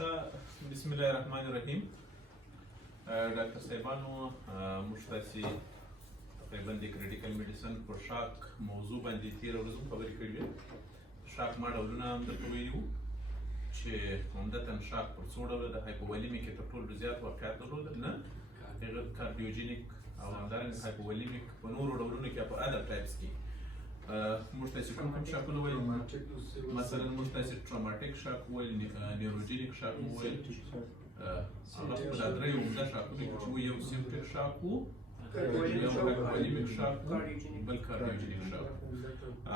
بسم الله الرحمن الرحیم. ډاکټر صاحبانو موږ تاسې تقریبا د کریټیکل میډیسن په شاک موضوع باندې تېره ورځ هم خبرې کړې وې. شاک ما ډولونه هم درته ویلي وو چې عمدتاً شاک پر څو ډوله د هایپوولیمیک یې تر ټولو زیات واقعیت درلودل، نه هغه کارډیوجینیک او همدارنګه هایپوولیمیک په نورو ډولونو کې په ادر ټایپس کې موږ تاسې کوم شاکونه ویل. مثلا موږ تاسې ټراماټیک شاک ویل، نیوروجینیک شاک ویل. هغه په دا درې عمده شاکونه کې چې یو سیپټیک شاک وو، یو هایپوولیمیک شاک وو، بل کارډیوجینیک شاک وو.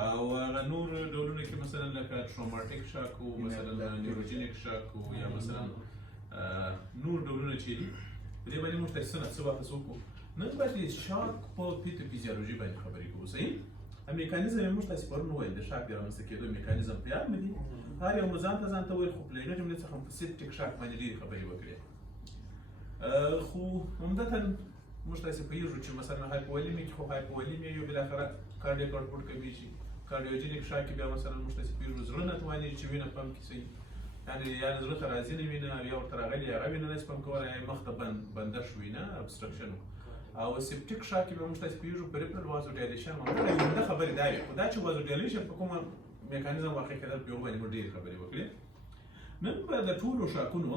او هغه نور ډولونه کې مثلا لکه ټراماټیک شاک وو، مثلا نیوروجینیک شاک وو، یا مثلا نور ډولونه چې دي. په دې باندې موږ تاسې څه بحث وکړو. نن باید د شاک په پیتوفیزیولوژي باندې خبرې کوو. صحیح؟ میکانیزم یې موږ تاسې پرون وویل، د شاک د رامنځته کېدو میکانیزم په یاد مې دي. هر یو مو ځان ته ویل، خو په له هغې جملې څخه هم په سیپټیک شاک باندې ډېرې خبرې وکړې. خو عمدتاً موږ تاسې پوهېږو چې مثلا هایپوولیمیک، خو هایپوولیمیا یو بالاخره کارډیک آوټپوټ کمیږي. کارډیوجینیک شاک کې بیا مثلا موږ تاسې پوهېږو زړه نه توانېږي چې وینه پمپ کړي. صحیح؟ یعنې یا زړه ته راځي نه وینه، یا ورته راغلې هغه وینه نشي پمپ کولی، یا مخ ته بنده شو وینه، ابسټرکشن. او سیپټیک شاک کې به موږ تاسې پوهېږو پریفرل وازوډایلیشن. همدغه عمده خبرې دا وې، خو دا چې وازوډایلیشن په کومه میکانیزم واقع کېدل په یو باندې موږ ډېرې خبرې وکړې. نن به د ټولو شاکونو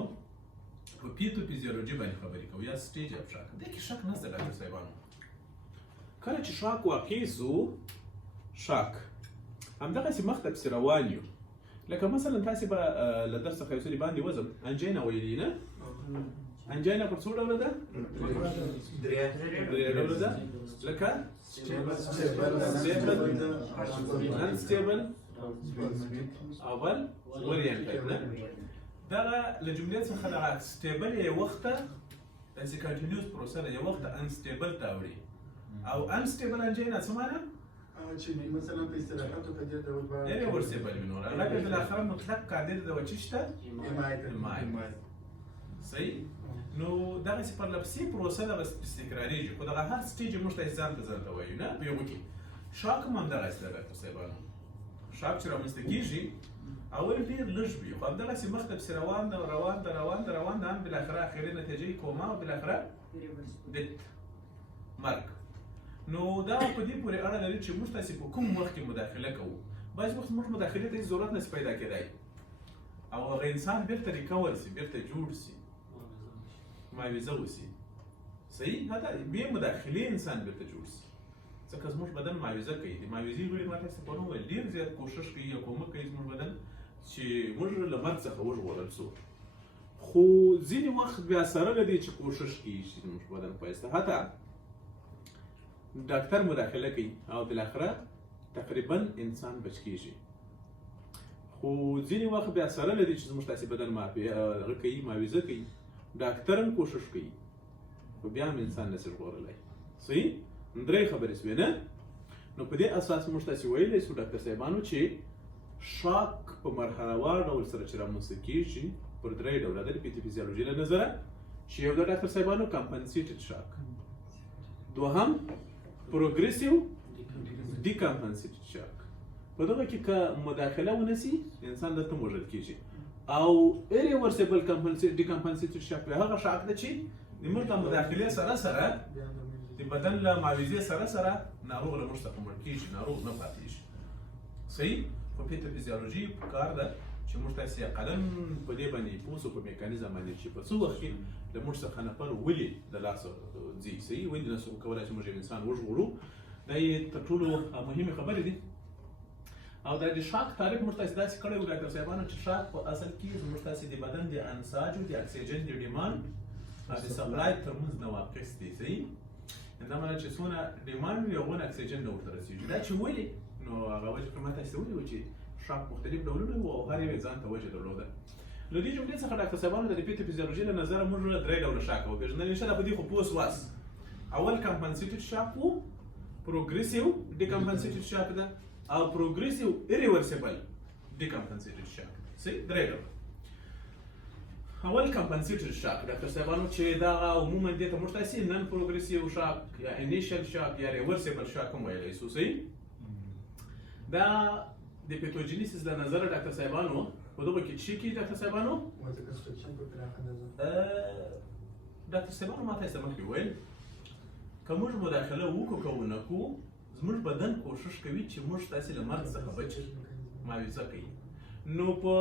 په پیتوفیزیولوژي باندې خبرې کوو، یا سټیج اف شاک. دې کې شک نشته ډاکټر صاحبانو. کله چې شاک واقع سو، شاک همدغسې مخ ته پسې روان یو. لکه مثلا تاسې به له درس څخه یو څه باندې وځم، انجینا ویلي نه؟ انجینا پر څو ډوله ده؟ درې ډوله ده. لکه سټیبل، انسټیبل او بل اورینټډ. نه دغه له جملې څخه دغه سټیبل یې وخته داسې کنټینیوس پروسه ده، یو وخته انسټیبل ته اوړي. او انسټیبل انجینا څه معنی؟ چې مثلا په استراحاتو کې ډېر ډول به ریورسیبل وي. نور هغه بالاخره مطلق قادر ده چې شته حمایت. صحیح؟ نو دغسې پرلپسې پروسه ده، بس تکرارېږي. خو دغه هر سټیج یې موږ ته ځان ته وایو، نه په یوه کې. شاک هم همدغسې ده ډاکټر صاحبانو. شاک چې رامنځته کېږي اول ډېر لږ وي، خو همدغسې مخ ته پسې روان ده، هم بالاخره اخري نتیجه یې کوما او بالاخره ډیت، مرګ. نو دا په دې پورې اړه لري چې موږ تاسې په کوم وخت کې مداخله کوو. بعضې وخت موږ مداخلې ته هېڅ ضرورت نشي پیدا کېدی، او هغه انسان بېرته ریکور سي، بېرته جوړ سي، معاوضه وسي. صحیح؟ حتی بې مداخلې انسان بېرته جوړ سي، ځکه زموږ بدن معاوضه کوي. د معاوضې غړي ما تاسې پرون وویل ډېر زیات کوښښ کوي یا کومک کوي زموږ بدن چې موږ له مرګ څخه وژغورل سو. خو ځینې وخت بیا سره له دې چې کوښښ کوي چې زموږ بدن ښایسته، حتی ډاکټر مداخله کوي او بالاخره تقریبا انسان بچ کېږي. خو ځینې وخت بیا سره له دې چې زموږ تاسې بدن هغه کوي، معاوضه کوي، ډاکټر هم کوښښ کوي، خو بیا هم انسان نشي ژغورلی. صحیح؟ درې خبرې سوې، نه؟ نو په دې اساس موږ تاسې ویلی سو ډاکټر صاحبانو چې شاک په مرحلهوار ډول سره چې رامنځته کېږي پر درې ډوله ده د پیتوفیزیولوژي له نظره. چې یو د ډاکټر صاحبانو کمپنسیټډ شاک، دوهم پروګریسیو ډیکمپنسیټډ شاک. په دغه کې که مداخله ونه سي انسان دلته وژل کېږي. او ایریورسیبل ډیکمپنسیټډ شاک هغه شاک ده چې د موږ له مداخلې سره د بدن له معاوضې سره ناروغ له موږ څخه مړ کېږي، ناروغ نه پاتېږي. صحیح؟ خو پیتوفیزیولوژي پکار ده چې موږ تاسې اقلاً په دې باندې پوه سو، په میکانیزم باندې چې په څه وخت کې له موږ څخه نفر ولې له لاسه ځي. صحیح؟ ولې نسو کولی چې موږ یو انسان وژغورو. دا یې تر ټولو مهمې خبرې دي. او دا د شاک تعریف موږ تاسې داسې کړی وو ډاکټر صاحبانو چې شاک په اصل کې زموږ تاسې د بدن د انساجو د اکسیجن د ډیمانډ او د سپلای ترمنځ نواقص دي. صحیح؟ دا معنی چې څونه ډیمانډ وي هغونه اکسیجن نه ورته رسېږي. دا چې ولې، نو هغه وجه ما تاسې ته ویلي وو چې شاک مختلف ډولونه وو او هر یو یې ځان ته وجه درلوده. له دې جملې څخه ډاکټر صاحبانو د پیتوفیزیولوژي له نظره موږ درې ډوله شاک وپېژندل. انشاءالله په دې خو پوه سواست. اول کمپنسیټډ شاک وو، پروګریسیو ډیکمپنسیټډ شاک ده، او پروګریسیو ایریورسیبل ډیکمپنسیټډ شاک. صحیح؟ درې ډوله. اول کمپنسیټډ شاک ډاکټر صاحبانو چې دا عموما دې ته موږ تاسې نن پروګریسیو شاک یا انیشل شاک یا ریورسیبل شاک هم ویلی سو. صحیح؟ دا د پیتوجینیسیس له نظره ډاکټر صاحبانو په دغه کې څه کې ډاکټر صاحبانو کنسټرکشن په پراخه اندازه ډاکټر صاحبانو ما تاسو ته مخکې وویل که موږ مداخله وکړو که ونه کړو زموږ بدن کوشش کوي چې موږ تاسې له مرګ څخه بچ معاوضه کوي نو په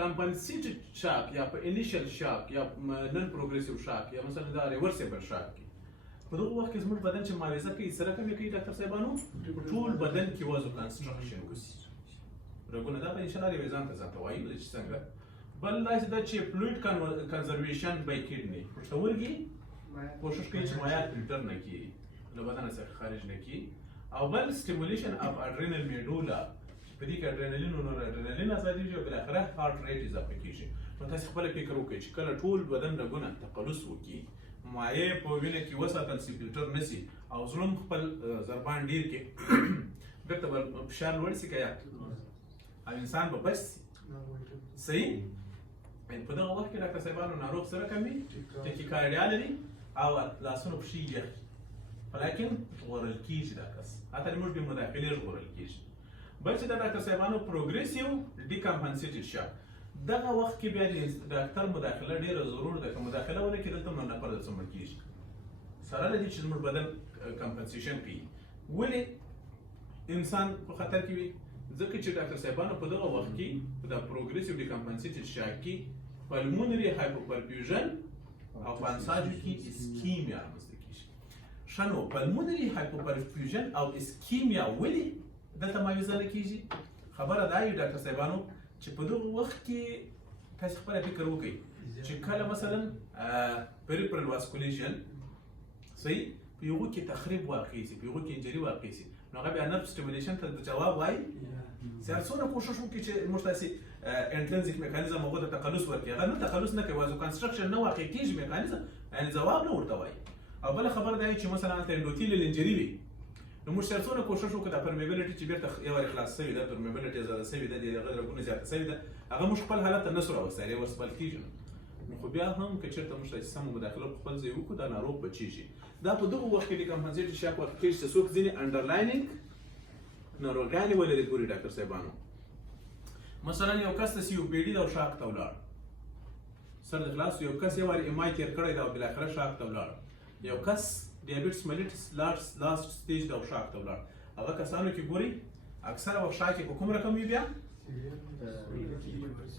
کمپنسیټډ شاک یا په انیشل شاک یا نن پروګریسیو شاک یا مثلا دا ریورسیبل شاک کې په دغه وخت کې زموږ بدن چې معاوضه کوي سره کوي ډاکټر صاحبانو ټول بدن کې وازو کنسټرکشن کوي رګونه دا په انشاء الله ریویزان ته ځان ته وایي چې څنګه بل داسې ده چې فلویډ کنزرویشن بای کډني پښتورګي کوشش کوي چې مایعات فلټر نه کړي له بدن څخه خارج نه کړي او بل سټیمولیشن اف اډرینل میډولا په دې کې اډرینالین او نورادرینالین ازادېږي او بالاخره هارت ریټ اضافه کېږي نو تاسو خپل فکر وکړئ چې کله ټول بدن رګونه تقلص وکړي مایع په وینه کې وساتل سي فلټر نشي او زړه خپل ضربان ډیر کې بیرته فشار لوړ شي که او انسان به بس صحیح په دغه وخت کې ډاکټر صاحبانو ناروغ سره کوي ټیکیکارډیا لري او لاسونه پښې یخ ولیکن ژغورل کېږي دا کس حتی موږ به مداخلې ژغورل کېږي بل چې د ډاکټر صاحبانو پروګریسیو ډیکمپنسیټډ شاک دغه وخت کې بیا د ډاکټر مداخله ډیره ضرور ده که مداخله ونه کړي دلته نو نفر د څومره کېږي سره له دې چې زموږ بدن کمپنسیشن کوي ولې انسان په خطر کې وي ځکه چې ډاکټر صاحبانو په دغه وخت کې په دا پروګریسیو ډیکمپنسیټډ شاک کې پلمونري هایپوپرفیوژن او په انساجو کې اسکیمیا رامنځته کېږي ښه نو پلمونري هایپوپرفیوژن او اسکیمیا ولې دلته معاوضه نه کېږي خبره دا وي ډاکټر صاحبانو چې په دغه وخت کې تاسو خپل فکر وکړئ چې کله مثلا پریفرل واسکولیشن صحیح په یوه کې تخریب واقع شي په یوه کې انجری واقع شي نو هغه بیا نرف سټیمولیشن ته جواب وایي سیارڅونه کوشش وکړي چې موږ تاسې انټرنزیک میکانیزم هغه ته تقلص ورکړي هغه نه تقلص نه کوي وازو کنسټرکشن نه واقع کېږي میکانیزم یعنې ځواب نه ورته وایي او بله خبره دا چې مثلا هلته انډوتیلیل انجري وي نو موږ سیارڅونه کوشش وکړو دا پرمیبلیټي چې بیرته یو وارې خلاص شوې ده پرمیبلیټي زیاده شوې ده د هغه رګونه زیاته شوې ده هغه موږ خپل حالت ته نسو راوستی ریورسبل کېږي نو خو بیا هم که چېرته موږ تاسې سمه مداخله په خپل ځای وکړو دا ناروغ بچېږي دا په دغه وخت کې ډیکمپنسیټډ شاک واقع کېږي چې څوک ځینې انډرلاینینګ ناروغانې ولري ګوري ډاکټر صاحبانو مثلا یو کس ته سی او پی ډي ده او شاک ته ولاړ سر د خلاص یو کس یو وارې ایم آی تېر کړی ده او بالاخره شاک ته ولاړ یو کس ډیابیټس ملیټس لاست سټیج ده او شاک ته ولاړ هغه کسانو کې ګوري اکثره وخت شاک یې په کوم رقم وي بیا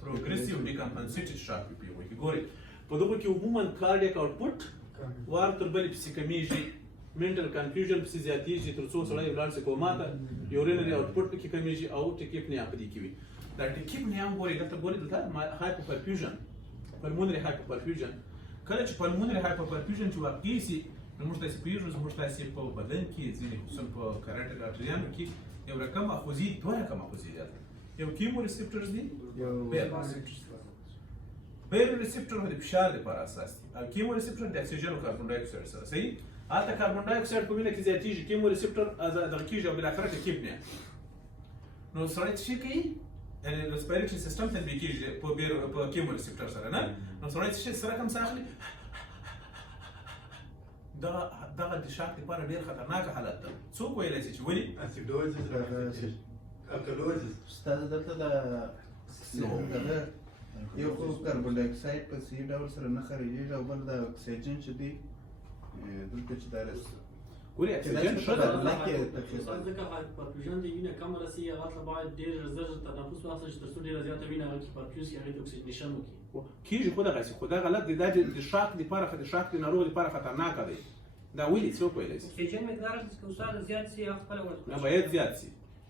پروګریسیو ډیکمپنسیټډ شاک وي په یوه کې ګوري په دغو کې عموما کارډیک آوټپوټ وار تر بلې پسې کمیږي منټل کنفیوژن پسې زیاتېږي تر څو سړی ولاړ شي کوما ته یورینري آوټپوټ پکې کمیږي او ټیکیپنیا په دې کې وي دا ټیکیپنیا هم ګوري دلته ګوري دلته هایپوپرفیوژن پلمونري هایپوپرفیوژن کله چې پلمونري هایپوپرفیوژن چې واقع شي نو موږ تاسې پوهېږو زموږ تاسې په بدن کې ځینې خصوصا په کاروټیډ ارټریانو کې یو رقم اخوځي دوه رقم اخوځي ده یو کیمو ریسپټرز دي بیرو ریسپټر د فشار لپاره اساس دي او کیمو ریسپټر د اکسیجن او کاربن ډای اکساید سره صحیح هلته کاربن ډای اکساید په وینه کې زیاتېږي کیمو ریسپټر دغه کېږي او بالاخره ټیکیپنیا نو سړی څه شي کوي یعنې ریسپیریټري سیسټم تطبیقېږي په کیمو ریسپټر سره نه نو سړی څه شي څه رقم څه اخلي دغه د شاک لپاره ډېر خطرناک حالت ده څوک ویلی شي چې ولې اسیډوزس الکالوزس استاد دلته د یو خو کاربن ډای اکساید په صحیح ډول سره نه خارجېږي او بل د اکسیجن چې دی دلته چې دا ګورې اکسیجن ښه ده ځکه هایپرفیوژن د وینې کم رسي هغه ته باید ډېر ژر تنفس واخلي چې تر څو ډېره زیاته وینه هغه کې پرفیوز کړي هغې ته اکسیجنیشن وکړي کېږي خو دغسې خو دا غلط دی دا د شاک لپاره د شاک د ناروغ لپاره خطرناکه دی دا ولې څوک ویلی شي اکسیجن مقدار که استاد زیات شي هغه خپله ورکړي نه باید زیات شي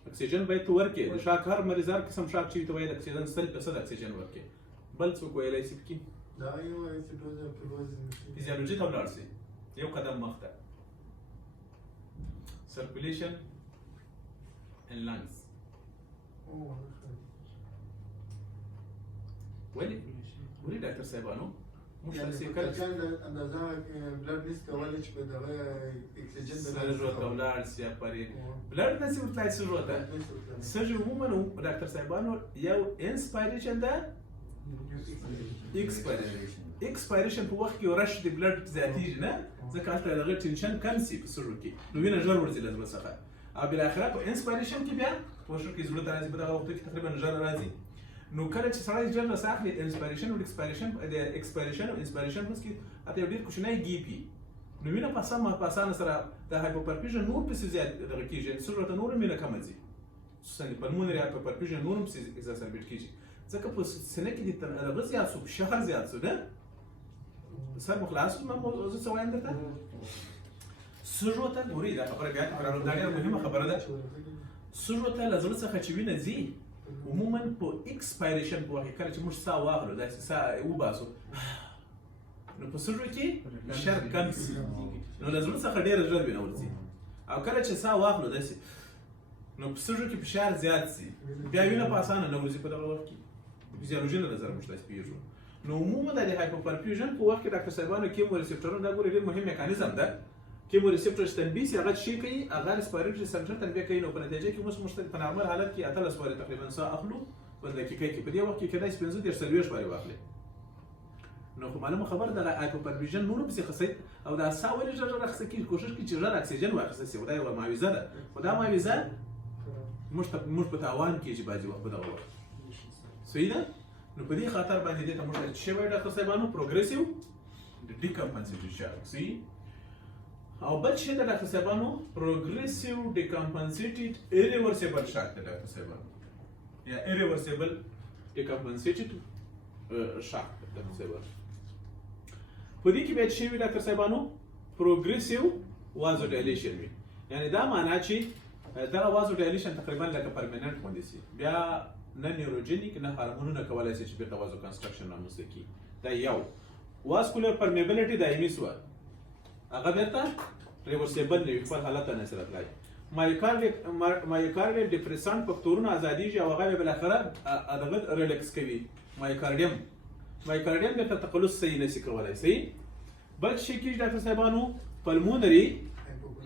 اکسیجن باید ته ورکړې د شاک هر مریض هر قسم شاک چې وي ته باید اکسیجن 100% اکسیجن ورکړې بل څوک ویلی شي پکې دا یو اسیډوز الکالوزس فیزیولوژي ته ولاړ شي یو قدم مخته circulation in lungs ولې ډاکټر صاحبانو موږ تاسې کله اندازه بلډ نشي کولی چې په دغه اکسیجن سږو ته ولاړ شي افرین بلډ نشي ورتلای سږو ته سږي عموما ډاکټر صاحبانو یو انسپایریشن ده اکسپایریشن په وخت کې رش د بلډ زیاتېږي نه ځکه هلته د هغه ټینشن کم شي په سږو کې نو وینه ژر ورځي له زړه څخه او بالاخره په انسپایریشن کې بیا کوشش کوي زړه ته راځي په دغه وخت کې تقریبا ژر راځي. نو کله چې سړی ژر رس اخلي انسپایریشن او ایکسپایریشن او انسپایریشن پس کې اته ډېر کوچنی ګیپي نو وینه په اسانه سره د هایپوپرفیوژن نور پسې زیات دغه کېږي سره ته نور مینه کم ځي خصوصا پلمونري هایپوپرفیوژن نور پسې ایگزاسربیټ کېږي ځکه په سینه کې د دغه زیات سو شهر زیات سو ده سر مخلاص ما موضوع څه وایم درته سږو ته ګوري دا خبره بیا تکرار دا ډېره مهمه خبره ده سږو ته له زړه څخه چې وینه ځي عموما په ایکسپایریشن په وخت کې کله چې موږ ساه واخلو داسې ساه وباسو نو په سږو کې فشار کم شي نو له زړه څخه ډېره ژر وینه ورځي او کله چې ساه واخلو داسې نو په سږو کې فشار زیات شي بیا وینه په اسانه نه ورځي په دغه وخت کې فزیولوژي له نظره موږ تاسو پیژنو نو عموما د هایپوپرفیوژن په وخت کې ډاکټر صاحبانو کیمو ریسپټورونه دا ګوري ډېر مهم میکانیزم ده کیمو ریسپټور تنبیه سي هغه شي کوي هغه ریسپیریټري سنټر تنبیه کوي نو په نتیجه کې موږ مشترک په نارمل حالت کې اتل سپاره تقریبا ساعه اخلو په دقیقه کې په دې وخت کې کله سپنځه د سرویش باندې واخلي نو خو معلومه خبر ده هایپوپرفیوژن نور به خاصیت او دا ساوي ژر راخصه کې کوشش کوي چې ژر اکسیجن واخیستل شي ودا یو معاوضه ده ودا معاوضه موږ په تاوان کې چې باندې وخت بدل وخت صحیح ده نو په دې خاطر باندې د موږ چې وایي ډاکټر صاحبانو پروګریسیو ډیکمپنسیټیو شاک صحیح او بل شي د ډاکټر صاحبانو پروګریسیو ډیکمپنسیټیډ ایریورسیبل شاک د ډاکټر صاحبانو یا ایریورسیبل ډیکمپنسیټیډ شاک د ډاکټر صاحبانو په دې کې به شي ډاکټر صاحبانو پروګریسیو وازو ډایلیشن وي یعنی دا معنا چې دا وازو ډایلیشن تقریبا لکه پرمننت باندې سي بیا نه نیوروجینیک نه هارمونونه کولای شي چې بیرته وازو کنسټرکشن رامنځته کړي دا یو واسکولر پرمیبیلیټي دایمي سوه هغه بیرته ریورسیبل نه وي خپل حالت ته نه راتلای مایوکارډیل ډیپریسنټ فکتورونه ازادیږي او هغه بل اخره دغه ریلیکس کوي مایوکارډیم بیرته تقلص صحیح نشي کولای صحیح بل شي کې ډاکټر صاحبانو پلمونري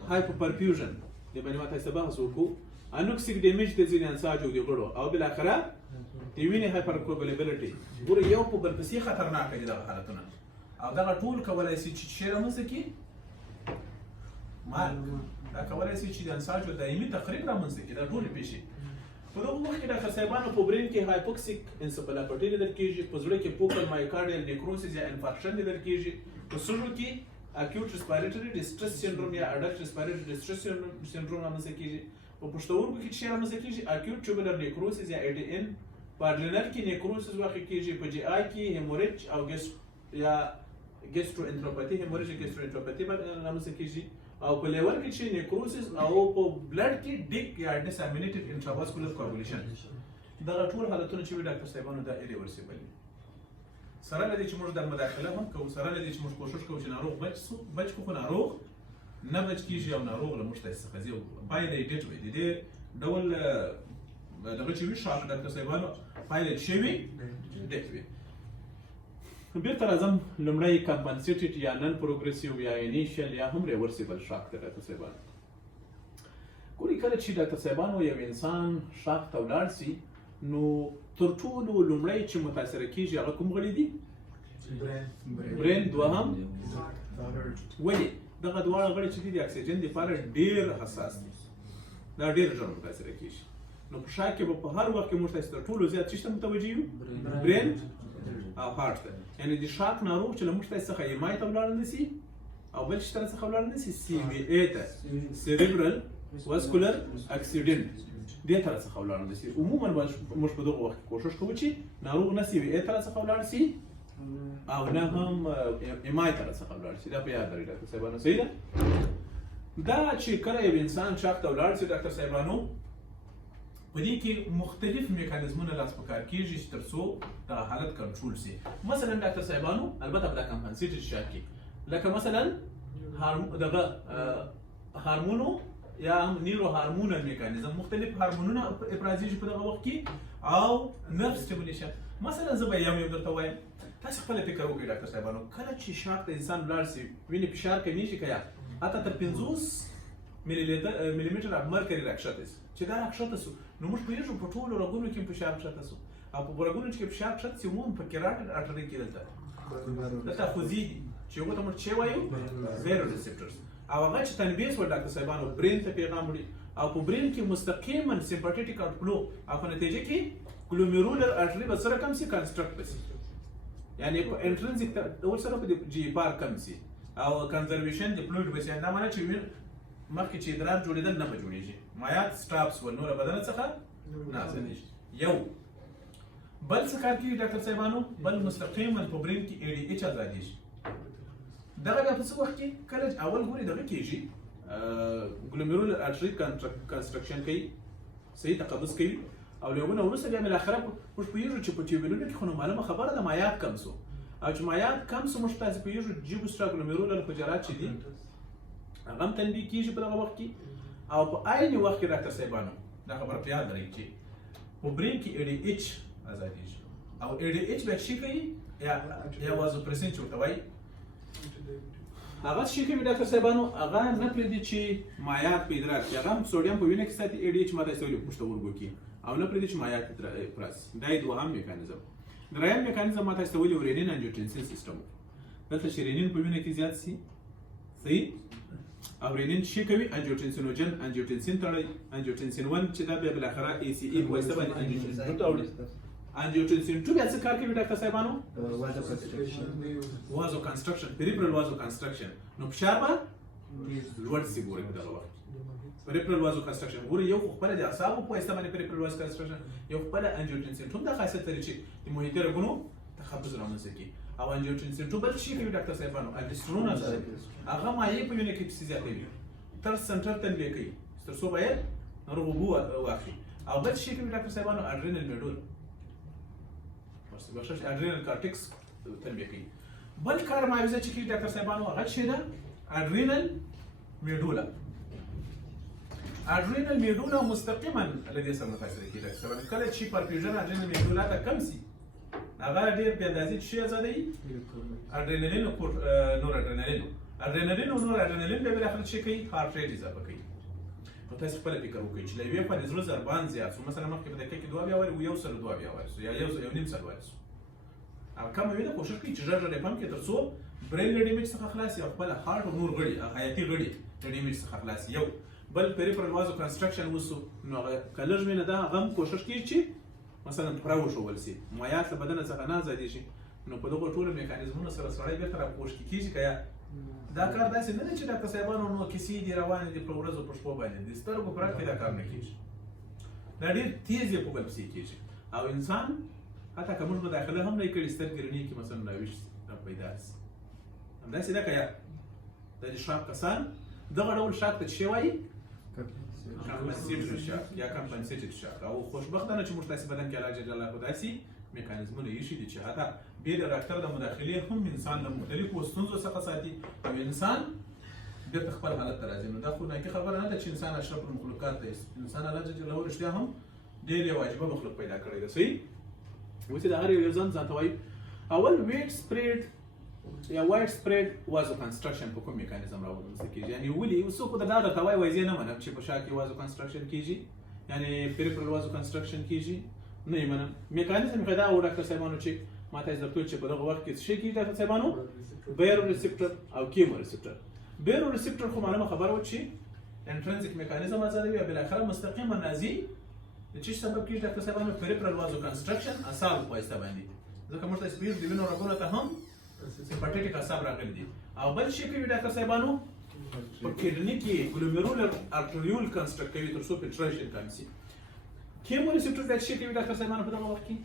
هایپوپرفیوژن د باندې ماته سبا وسوکو انوکسیک ډیمیج د ځینې انساجو دی غړو او بل اخره د وینې هایپرکوبلیبیلیټي ګوره یو په بل پسې خطرناک دي دغه حالتونه او دغه ټول کولای شي چې شیره مسکی مال دا کولای شي چې د انساجو دایمي تخریب رامنځته کړي دا ټول پیښې په دغه وخت کې ډاکټر صاحبانو په برین کې هایپوکسیک انسفالوپاټي لیدل کېږي په زړه کې فوکل مایوکارډیل نیکروسس یا انفارکشن لیدل کېږي په سږو کې اکیوټ ریسپیریټري ډیسټرس سینډروم یا اډلټ ریسپیریټري ډیسټرس سینډروم رامنځته کېږي په پښتورګو کې چې رامنځته کېږي اکیوټ ټیوبولر نیکروسس یا ای ډي ان په اډرینل کې نیکروسس واقع کېږي په جی آی کې هیموریج او ګیسټرو انټروپاثي هیموریج ګیسټرو انټروپاثي رامنځته کېږي او په لیور کې چې نیکروسس او په بلډ کې ډیک یا ډیسامینیټډ انټراواسکولر کوagulation دا ټول حالتونه چې ډاکټر صاحبانو دا ایریورسیبل دي سره لدې چې موږ د مداخله هم کوو سره لدې چې موږ کوشش کوو چې ناروغ بچ کو ناروغ نه بچ کیږي او ناروغ له موږ ته څخه ځي پایله ډیټ وي د دې ډول دغه چې وي شاک ډاکټر صاحبانو پایله شوي ډیټ وي بیرته راځم لومړی کمپنسیټډ یا نن پروګریسیو یا انیشیل یا هم ریورسیبل شاک ته ډاکټر صاحبانو ګوري کله چې ډاکټر صاحبانو یو انسان شاک ته ولاړ سي نو تر ټولو لومړی چې متاثره کیږي هغه کوم غړي دي برین دوهم ولې دغه دواړه غړي چې دي د اکسیجن لپاره ډېر حساس دي دا ډېر ژر متاثره کیږي نو په شاک کې په هر وخت کې موږ تاسو ته ټولو زیات څه متوجه یو برین او هارت ته یعنی د شاک ناروغ چې له موږ تاسو څخه ایمای ته ولاړ نه سي او بل شي څخه ولاړ نه سي سی وی ای ته سیریبرل واسکولر اکسیډنټ دې تر څخه ولاړ نه سي عموما موږ په دغه وخت کوشش کوو چې ناروغ نه سی وی ای تر څخه ولاړ سي او نه هم ایمای تر څخه ولاړ سي دا په یاد لرئ ډاکټر صاحبانو صحیح ده دا چې کله یو انسان شاک ته ولاړ سي ډاکټر صاحبانو په دې کې مختلف میکانیزمونه لاس په کار کېږي چې تر څو دا حالت کنټرول سي مثلا ډاکټر صاحبانو البته په کمپنسیټډ شاک کې لکه مثلا دغه هارمونو یا نیورو هارمونل میکانیزم مختلف هارمونونه افرازیږي په دغه وخت کې او نرف سټیمولیشن مثلا زه به یو درته وایم تاسو خپل فکر وکړئ ډاکټر صاحبانو کله چې شاک د انسان ولاړ سي وینې فشار کمیږي که یا حتی تر 50 ملي متر اب مرکري راکښته سي چې دا راکښته سو نو موږ پوهېږو په ټولو رګونو کې فشار کښته سو او په رګونو چې فشار کښته سي عموما په کیراټیډ ارټري کې دلته خوځي دي چې هغو ته موږ چې وایو بیرو ریسپټرز او هغه چې تنبیه سول ډاکټر صاحبانو برین ته پیغام وړي او په برین کې مستقیما سمپاتیټیک آوټفلو او په نتیجه کې ګلومیرولر ارټری به سره کم سي کنسټرکټ بسي یعنی په انټرنسیک ډول سره په جی بار کم سي او کنزرویشن د فلوید بسي دا معنی چې مخکې چې ادرار جوړېدل نه به جوړېږي مایات سټاپس ول نور بدن څخه نه ځنیږي یو بل څه کار کوي ډاکټر صاحبانو بل مستقیما په برین کې ای ډي ایچ ازادېږي دغه بیا په څه وخت کې کله اول ګوري دغه کېږي ګلومیرولر ارټری کنسټرکشن کوي صحیح تقبض کوي او لهونه وروسته بیا بالاخره موږ پوهېږو چې په ټیوبولونو کې خو نو معلومه خبره ده مایات کم سو او چې مایات کم سو موږ تاسې پوهېږو جیبوسټرا ګلومیرولر حجرات چې دي هغه هم تنبیه کېږي په دغه وخت کې او په عین وخت کې ډاکټر صاحبانو دا خبره په یاد لرئ چې په برین کې ای ډي ایچ ازادېږي او ای ډي ایچ بیا شي کوي یا وازوپریسین چې ورته وایي هغه شي کوي ډاکټر صاحبانو هغه نه پرېږدي چې مایات په ادرار کې هغه هم سوډیم په وینه کې ساتي ای ډي ایچ ماته یې موږ ته ورګو کې او نه پرېږدي چې مایات پراسي دا یې دوهم میکانیزم دریم میکانیزم ماته یې ویلي رینین انجیوټنسین سیستم دلته چې رینین په وینه کې زیات سي صحیح او رینین شي کوي انجیوټنسینوجن انجیوټنسین تړي انجیوټنسین 1 چې دا بیا بالاخره ای سی ای په واسطه باندې انجیوټنسین 2 تړي انجیوټنسین 2 بیا څه کار کوي ډاکټر صاحبانو وازو کنسټرکشن پریفرال وازو کنسټرکشن نو فشار به لوړ سي ګوري په دغه وخت پریفرال وازو کنسټرکشن ګوري یو خپل د اعصابو په واسطه باندې پریفرال وازو کنسټرکشن یو خپل انجیوټنسین 2 د خاصیت لري چې د محیطي رګونو تخبط رامنځته کوي او انجیوټنسین 2 بل شي کوي ډاکټر صاحبانو الډسترون هغه مایع په وینه کې زیاتوي تر سنټر تنبیه کوي تر څو باید ناروغ وبو واخلي او بل شي کوي ډاکټر صاحبانو اډرینل میډول ورسره اډرینل کارټکس تنبیه کوي بل کار معاوضه چې کوي ډاکټر صاحبانو هغه شي ده اډرینل میډولا اډرینل میډولا مستقیما لدې سره متاثر کیږي ډاکټر صاحب کله چې پرفیوژن اډرینل میډولا ته کم سي هغه ډېر په اندازې شي ازادي اډرینالین او نور اډرینالین او نور اډرینالین به بالاخره شي کوي هارت ریټ اضافه کوي نو تاسو خپل فکر وکړئ چې لوی په زړه ضربان زیات سو مثلا مخکې په دقیقه کې 2 بیا وایي یو سره 2 بیا وایي یا یو نیم سره وایي او کوم وینه کوشش کوي چې ژر پم کې تر څو برین له ډیمیج څخه خلاص یا خپل هارت او نور غړي حیاتي غړي د ډیمیج څخه خلاص یو بل پریفرال وازو کنسټرکشن وسو نو کلر مینه دا غم کوشش کوي چې مثلا پراو شول سي مایات له بدن څخه نه ازادي شي نو په دغه ټولو میکانیزمونو سره سړی به تر پوښ کیږي کیا دا کار داسې نه دی چې ډاکټر صاحبانو نو کیسې دي روانې دي په ورځو په شپو باندې د سترګو پرات کې دا کار نه کیږي دا ډېر تیز په بل څه کیږي او انسان حتی که موږ مداخله هم نه کړې سترګې رڼې کې مثلا راویښ پیدا شي همداسې ده که یا دا د شاک کسان دغه ډول شاک ته څه وایي کمپنسیټډ شاک یا کمپنسیټډ شاک او خوشبختانه چې موږ تاسې بدن کې الله جل جلاله داسې میکانیزمونه ایښي دي چې حتی بې د ډاکټر د مداخلې هم انسان له مختلفو ستونزو څخه ساتي او انسان بېرته خپل حالت ته راځي نو دا خو ناکي خبره نه ده چې انسان اشرف المخلوقات دی انسان الله جل جلاله رښتیا هم ډېر یو عجیبه مخلوق پیدا کړی دی صحیح اوس د هر یو ځان ځان ته وایي اول ویټ سپریډ یا وایډ سپریډ وازو کنسټرکشن په کوم میکانیزم راوړل کېږي یعنی ولې اوس خو دا درته وایي وایي زه نه منم چې په شا کې وازو کنسټرکشن کېږي یعنی پریفرال وازو کنسټرکشن کېږي نه یې منم میکانیزم یې دا و ډاکټر صاحبانو چې ما ته یې درته ویل چې په دغه وخت کې څه شی کېږي ډاکټر صاحبانو بیرو ریسپټر او کیمو ریسپټر بیرو ریسپټر خو معلومه خبره وه چې انټرنسیک میکانیزم ازادوي او بالاخره مستقیما راځي د چې سبب کېږي ډاکټر صاحبانو پریفرال وازو کنسټرکشن اعصاب په واسطه باندې ځکه موږ ته سپیډ د وینو رګونو ته هم سمپاتیټیک اعصاب راغلي دي او بل شي کوي ډاکټر صاحبانو په کډني کې ګلومیرولر ارټریول کنسټرکټ کوي تر څو فلټریشن کم شي کیمو ریسپټر دا شي کوي ډاکټر صاحبانو په دغه وخت کې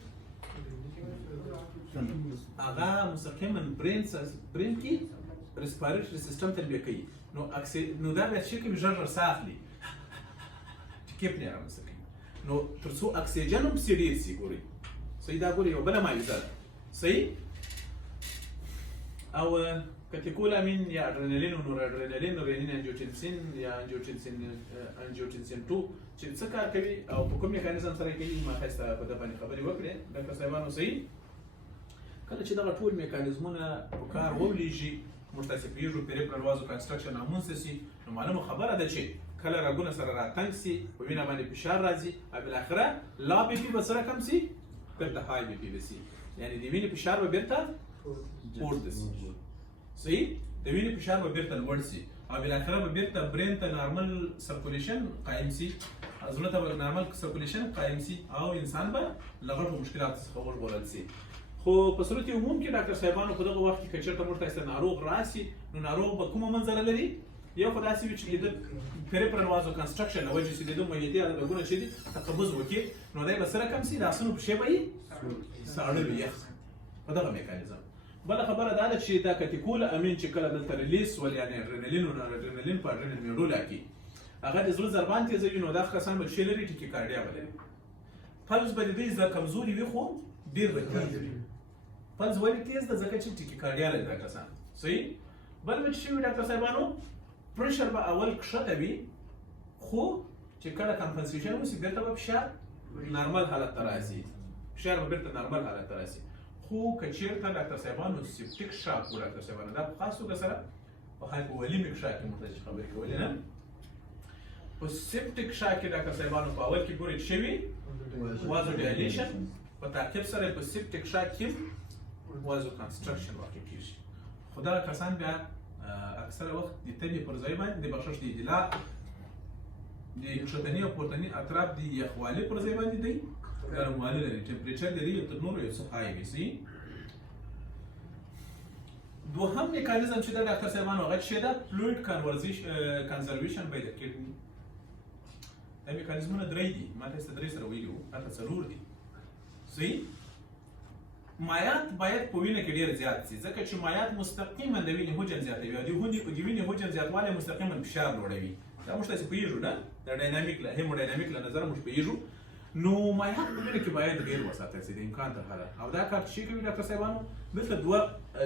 هغه مستقیما برین کې ریسپیریټري سیستم تنبیه کوي نو دا بیا شي کوي ژر ساه اخلي چې کیپنی رامنځته کوي نو تر څو اکسیجن هم پسې ډېر سي ګورئ صحیح دا ګورئ یوه بله معجزه ده صحیح او کاتیکولامین یا اډرینالین او نور اډرینالین رینین انجیوټنسین یا انجیوټنسین 2 چې څه کار کوي او په کوم میکانیزم سره کوي ما تاسو ته په دې باندې خبرې وکړې ډاکټر صاحبانو صحیح کله چې دغه ټول میکانیزمونه په کار وولېږي موږ تاسې پوهېږو پریفرال وازو کنسټرکشن رامنځته سي نو معلومه خبره ده چې کله رګونه سره راتنګ سي په وینه باندې فشار راځي او بالاخره لا بي پي به سره کم سي بېرته های بي پي به سي یعنې د وینې فشار به بېرته پورته سي صحیح د وینې فشار به بېرته لوړ سي او بالاخره به بیرته برین ته نارمل سرکولیشن قایم شي، زړه ته به نارمل سرکولیشن قایم شي او انسان به له غټو مشکلاتو څخه وژغورل شي. خو په صورت عموم کې ډاکټر صاحبانو په دغه وخت کې که چېرته موږ ته ناروغ راسي نو ناروغ به کومه منظره لري؟ یو خو داسې وي چې د پریفرل وازو کنسټرکشن له وجې چې د ده معدې رګونه چې دي تقبض وکړي نو دی به سره کم شي، د آسونو پښې به یې ساړه وي یخ په دغه میکانیزم. بله خبره دا ده چې دا کټیکول امین چې کله دلته ریلیس ول یعنې اډرینالین او اډرینالین په اډرینل میډولا کې هغه د زړه ضربان تیزوي نو دا کسان به شی لري ټیکیکارډیا به لري. پلس به د دوی زړه کمزوري وي خو ډېر به تیز وي. پلس ولې تیز ده؟ ځکه چې ټیکیکارډیا لري دا کسان. صحیح. بل به چې وي ډاکټر صاحبانو پریشر به اول کښته وي خو چې کله کمپنسیشن وشي بېرته به فشار نارمل حالت ته راځي. فشار به بېرته نارمل حالت ته راځي. خو که چېرته ډاکټر صاحبانو سیپټیک شاک و ډاکټر صاحبانو دا په خاص توګه سره په هایپوولیمیک شاک کې موږ چې خبرې کولې نه په سیپټیک شاک کې ډاکټر صاحبانو په اول کې ګورې شوي وازو ډایلیشن په تعقیب سره په سیپټیک شاک کې وازو کنسټرکشن واقع کېږي. خو دغه کسان بیا اکثره وخت د تبې پر ځای باندې د بخشش د اطلاع د کښتني او پورتني اطراف د یخوالي پر ځای باندې دی ګرموالی لري. ټمپریچر د دې تر نورو یو څه های وي. صحیح. دوهم میکانیزم چې د ډاکټر صاحبانو هغه څه ده فلویډ کنزرویشن باید د کډني. دا میکانیزمونه درې دي، ما تاسو ته درې سره ویلي وو، هلته څلور دي. صحیح. مایعات باید په وینه کې ډېر زیات شي ځکه چې مایعات مستقیما د وینې حجم زیاتوي او د وینې حجم زیاتوالی مستقیما فشار لوړوي. دا موږ تاسې پوهېږو نه د ډاینامیک له هیموډاینامیک له نظره موږ پوهېږو. نو مایعات په وینه کې باید ډېر وساتل شي د امکان تر حده. او دا کار چې کوي ډاکټر صاحبانو دلته دوه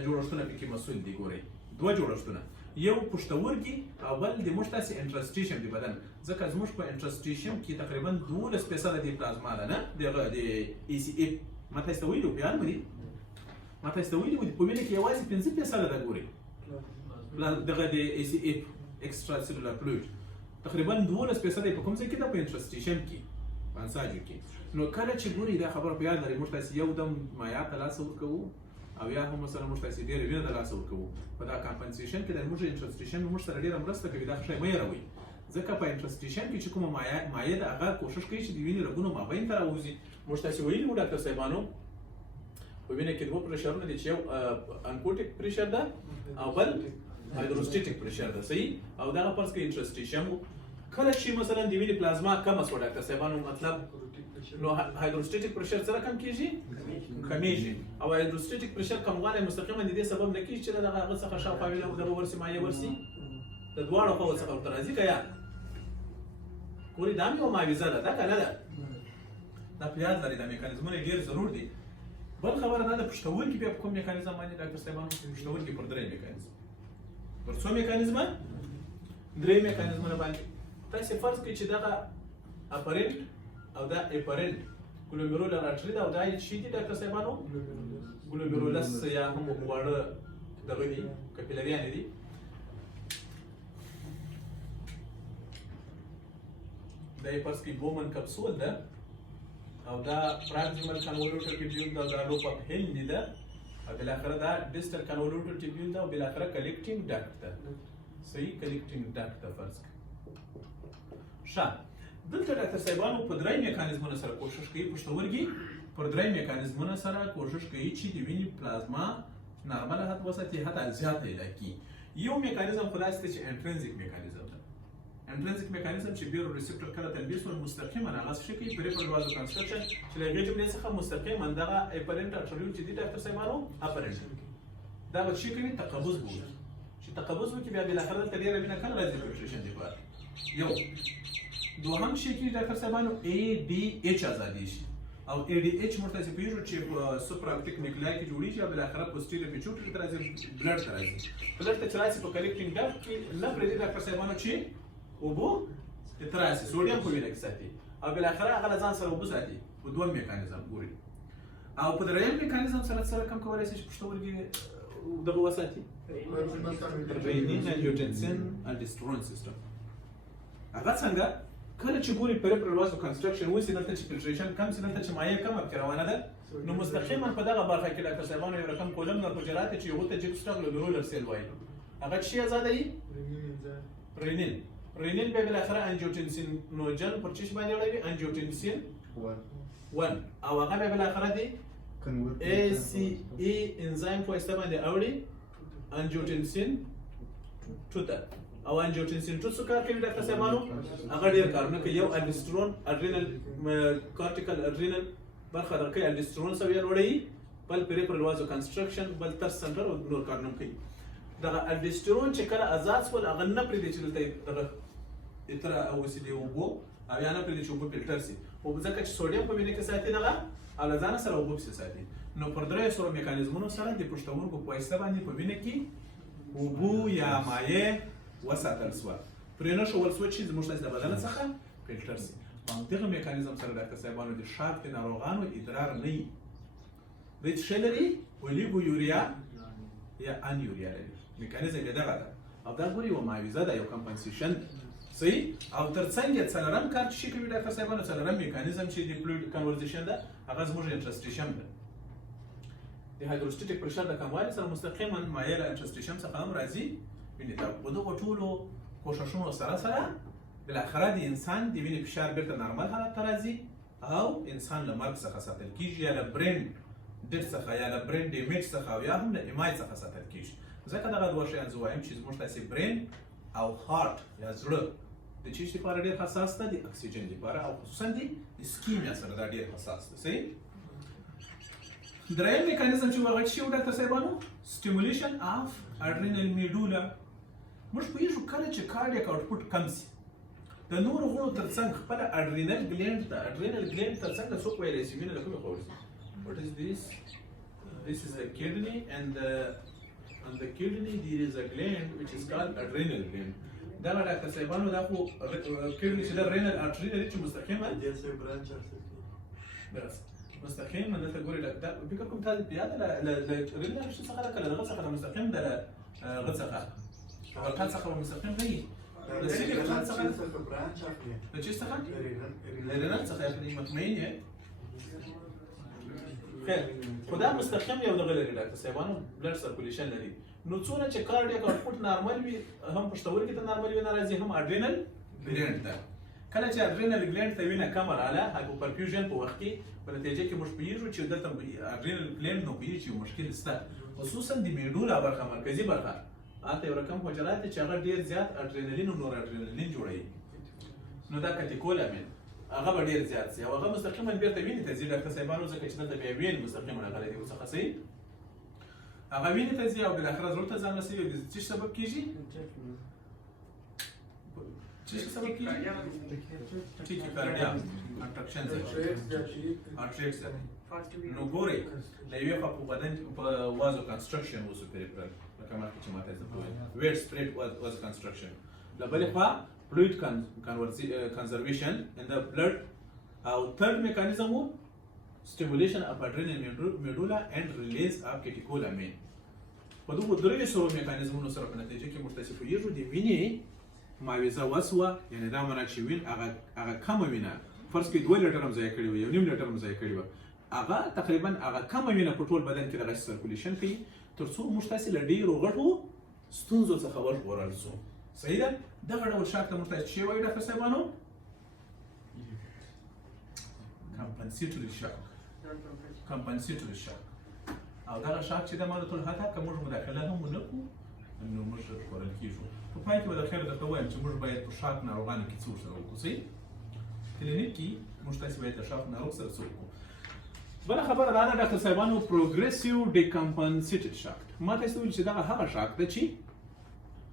جوړښتونه پکې مسؤل دي. ګورئ دوه جوړښتونه، یو پښتورګي او بل د موږ تاسې انټرسټیشن د بدن. ځکه زموږ په انټرسټیشن کې تقریبا 12% د پلازما ده نه دغه د ای سی اف. ما تاسو ته ویلي وو پیان مې ما تاسو ته ویلي وو په وینه کې یوازې 5% ده. ګورئ دغه د ای سی اف ایکسترا سیلولر فلویډ تقریبا 12% په کوم ځای کې ده؟ په انټرسټیشن کې په انساجو کې. نو کله چې ګورئ دا خبره په یاد لرئ موږ تاسې یو دم مایعات ته لاس ورکوو او یا هم مثلا موږ تاسې ډېره وینه د لاسه ورکوو. په دا کمپنسیشن کې د موږ انټرسټیشن موږ سره ډېره مرسته کوي. دا شی مه هېروئ ځکه په انټرسټیشن کې چې کومه مایع ده هغه کوښښ کوي چې د وینې رګونو مابین ته راوځي. موږ تاسې ویلي وو ډاکټر صاحبانو په وینه کې دوه پرشرونه دي چې یو انکوټیک پرشر ده او بل هایدروسټیټیک پرشر ده. صحیح. او دغه فرض کړئ انټرسټیشن وو. کله چې مثلا د وینې پلازما کمه شوه ډاکټر صاحبانو مطلب نو هایدروسټیټیک پرشر سره کم کېږي کمیږي. او هایدروسټیټیک پرشر کموالی مستقیما د دې سبب نه کېږي چې دغه هغه څخه شاوخوا وینه دغه ورسي مایع ورسي د دواړو خواو څخه ورته راځي. که یا ګورئ دا هم یوه معاوضه ده، دا که نه ده؟ دا په یاد لرئ دا میکانیزمونه ډېر ضرور دي. بل خبره دا ده پښتورګي بیا په کوم میکانیزم باندې ډاکټر صاحبانو؟ پښتورګي پر درې میکانیزم. پر څو میکانیزمه؟ درې میکانیزمونه باندې. تاسې فرض کړئ چې دغه اپرنټ او دا اپرنټ ګلومرولر ارټري ده او دا یې شي دي ډاکټر صاحبانو؟ ګلومرولس یا هم واړه دغه دي کپیلریانې دي. دا یې فرض کړئ بومن کپسول ده او دا پراکسیمل کنولوټر ټیبیول ده او دا لوپ هیلني ده او بالاخره دا ډیسټل کنولوټر ټیبیول ده او بالاخره کلیکټینګ ډاکټ ده. صحیح. کلیکټینګ ډاکټ ده فرض کړئ. ښه. دلته ډاکټر صاحبانو په درې میکانیزمونو سره کوښښ کوي پښتورګي پر درې میکانیزمونو سره کوښښ کوي چې د وینې پلازما نارمل حد وساتي حتی زیاته یې کړي. یو میکانیزم خو داسې دی چې انټرنزیک میکانیزم ده. انټرنزیک میکانیزم چې بیرو ریسپټر کله تلبیس ول مستقیما هغه څه کوي پریفرل وازو کنسټرکشن چې له هغې جملې څخه مستقیما دغه اپرنټ ارټریول چې دي ډاکټر صاحبانو اپرنټ دا به څه کوي؟ تقبض به وکړي. چې تقبض وکړي بیا بالاخره دلته ډېره وینه کله راځي فلټریشن دپاره. یو دوهم شی کې ډاکټر صاحبانو اے ډي ایچ ازادي شي او اے ډي ایچ موږ تاسې پوهېږو چې په سوپراپټیک نیوکلای کې جوړېږي او بالاخره پوسټیریور پیچوټري ته راځي بلډ ته راځي. بلډ ته چې راشي په کلیکټینګ ډاکټ کې نه پرېږدي ډاکټر صاحبانو چې اوبه ته راشي سوډیم په وینه کې ساتي او بالاخره هغه له ځان سره اوبه ساتي. په دویم میکانیزم ګورئ. او په دریم میکانیزم سره کوم کولی شي چې پښتورګي دغه وساتي؟ رینین انجیوټنسین الډوسترون سیستم. هغه څنګه؟ کله چې ګورئ پریفرل وازو کنسټرکشن وشي دلته چې فلټریشن کم شي دلته چې مایع کمه پکې روانه ده نو مستقیما په دغه برخه کې ډاکټر صاحبانو یو رقم کولمنر حجرات چې هغو ته جیکسټرا ګلومرولر سیل وایي هغه شي آزادوي رنين رینین رینین به بالاخره انجیوتنسینوجن پر چی باندې وړي انجیوتنسین 1 او هغه به بالاخره دی ACE انزایم په استفاده باندې اوړي انجیوتنسین 2 ته او انجیوتنسین 2 څه کار کوي ډاکټر صاحبانو هغه ډیر کارونه کوي یو الډوسترون اډرینل کورټیکل اډرینل برخه درکې الډوسترون سوي لوړي بل پریفرال وازو کنسترکشن بل تر سنټر او نور کارونه کوي دا الډوسترون چې کله آزاد شول هغه نه پرې دي چې دغه اتر او وسیله وبو او یا نه پرې دي چې وبو فلټر سي او ځکه چې سوډیم په وینې کې ساتي دغه او ځان سره وبو ساتي نو پر درې سره میکانیزمونو سره د پښتورګو په واسطه باندې په وینې کې وبو یا مایع وساتل سو پرې نه شو ولسو چې زموږ د بدن څخه فلټر سي په دغه میکانیزم سره ډاکټر صاحبانو د شاک د ناروغانو ادرار نه وي شلري ولیګو یوریا یا ان یوریا میکانیزم یې دغه ده او دا ګوري یو معاوضه ده یو کمپنسیشن صحیح او ترڅنګ یې څلورم کار چې کوي ډاکټر صاحبانو څلورم میکانیزم چې د فلوید کنورزیشن ده هغه زموږ انټرسټیشن ده د هایدروستاتیک پرشر د کموالي سره مستقیما مایع له انټرسټیشن څخه هم راځي ویني دا په دغه ټولو کوښښونو سره بالاخره د انسان د وینې فشار بیرته نارمل حالت ته راځي او انسان له مرګ څخه ساتل کیږي یا له برین ډیټ څخه یا له برین ډیمیج څخه او یا هم له ایمای څخه ساتل کیږي ځکه دغه دوه شیان زه وایم چې زموږ تاسې برین او هارت یا زړه د چی لپاره ډېر حساس ده د اکسیجن لپاره او خصوصا د اسکیمیا سره دا ډېر حساس ده صحیح دریم میکانیزم چې هغه شی و ډاکټر صاحبانو سټیمولیشن اف اډرینل میډولا موږ پوهیږو کله چې کارډیاک آوټپوټ کم سي د نورو غړو ترڅنګ خپل اډرینل ګلینډ ته اډرینل ګلینډ ترڅنګ څوک ویلی شي وینه له کومې خور What is this? This is the kidney and the kidney there is a gland which is called adrenal gland. دا ډاکټر صاحبانو دا خو کډنی چې د رینل ارټری لري چې مستقیمه جلسه برانچ بس مستقیمه دلته ګوري دا فکر کوم تاسو بیا د رینل څه څخه کله دغه څخه مستقیم د غ څخه او تاسو څخه مستقیم نه وي د سیګر څخه برانچ اخلي د چی څخه رینل څخه اخلي مطمئن یې خیر خدا مستقیم یو دغه لري ډاکټر صاحبانو بلډ سرکولیشن لري نو څونه چې کارډیاک آوټپوټ نارمل وي هم پښتورګي ته نارمل وي ناراضي هم اډرینل ګلینډ ته کله چې اډرینل ګلینډ ته وینه کم رااله هایپوپرفیوژن په وخت کې په نتیجه کې موږ پوهیږو چې دلته اډرینل ګلینډ نو پوهیږي چې مشکل شته خصوصا د میډولا برخه مرکزي برخه هلته یو رقم حجرات دي چې هغه ډېر زیات اډرینالین او نور اډرینالین جوړوي نو دا کټیکولامین هغه به ډېر زیات سي او هغه مستقیما بیرته وینې ته ځي ډاکټر صاحبانو ځکه چې دلته بیا وین مستقیما راغلی دی ورڅخه صحیح هغه وینې ته ځي او بالاخره زړه ته ځان رسوي او د څه سبب کېږي څه سبب کېږي ټیکیکارډیا انټرکشن ارټریټس نو ګورئ د یوې خوا په بدن په وازو کنسټرکشن وسو پریفرال لکه مخکې چې ماته زه ووایم ویټ سپریډ واز کنسټرکشن له بلې خوا fluid conservation in the blood. Our third mechanism is stimulation of adrenal medulla and release of catecholamine. په دغو درې سرو میکانیزمونو سره په نتیجه کې موږ تاسې پوهېږو د وینې معاوضه وسوه یعنې دا معنا چې وین هغه کمه وینه فرض کړئ 2 لیټر هم ضایع کړې وه 1.5 لیټر هم ضایع کړې وه هغه تقریبا هغه کمه وینه په ټول بدن کې دغه سرکولیشن کوي تر څو موږ تاسې له ډېرو غټو ستونزو څخه وژغورل شو صحیح ده دغه ډول شاک ته موږ ته چې وایي ډاکټر صاحبانو کمپنسیټوري شاک او دغه شاک چې د مالت الحته که موږ مداخله هم ونه کړو نو موږ ژغورل کېږو په پای کې به د خیر درته ووایم چې موږ باید په شاک ناروغانو کې څه ورسره وکړو صحیح کلینیک کې موږ تاسې باید د شاک ناروغ سره څه وکړو بله خبره دا ده ډاکټر صاحبانو پروګریسیو ډیکمپنسیټډ شاک ما تاسې وویل چې دغه هغه شاک ده چې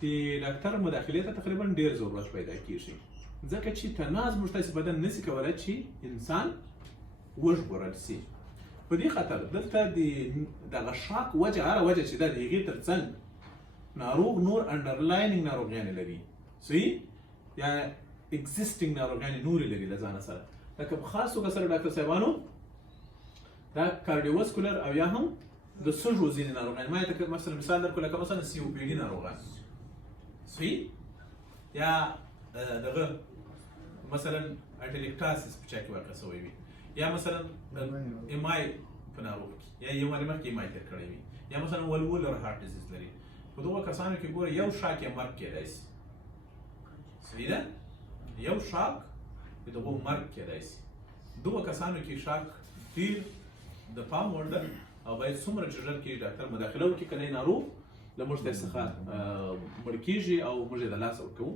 د ډاکټر مداخلې ته تقریبا ډېر ضرورت پیدا کېږي ځکه چې تناز موږ تاسې بدن نسي کولی چې انسان وژغورل سي په دې خاطر دلته دغه شاک وجه هره وجه چې ده د هغې تر څنګ ناروغ نور انډرلایننګ ناروغیانې لري صحیح یا اګزسټینګ ناروغیانې نورې لري له ځانه سره لکه په خاص توګه سره ډاکټر صاحبانو دا کارډیوواسکولر او یا هم د سږو ځینې ناروغیانې ما یې مثلا مثال درکړو لکه مثلا سی او پی ډي ناروغان صحیح یا دغه مثلا اټلیکټاسس په چا کې واقع شوی وي یا مثلا ایمای په ناروغ کې یا یو وارې مخکې ایمای تېر کړی وي یا مثلا ولولر هارت ډیزیز لري په دغه کسانو کې ګوره یو شاک یې مرګ کېدای شي. صحیح ده؟ یو شاک د دغو مرګ کېدای شي. دغه کسانو کې شاک ډېر د پام وړ ده او باید څومره چې ژر کې ډاکټر مداخله وکړي که نه ناروغ له موږ څخه مړ کېږي او موږ یې د لاسه ورکوو.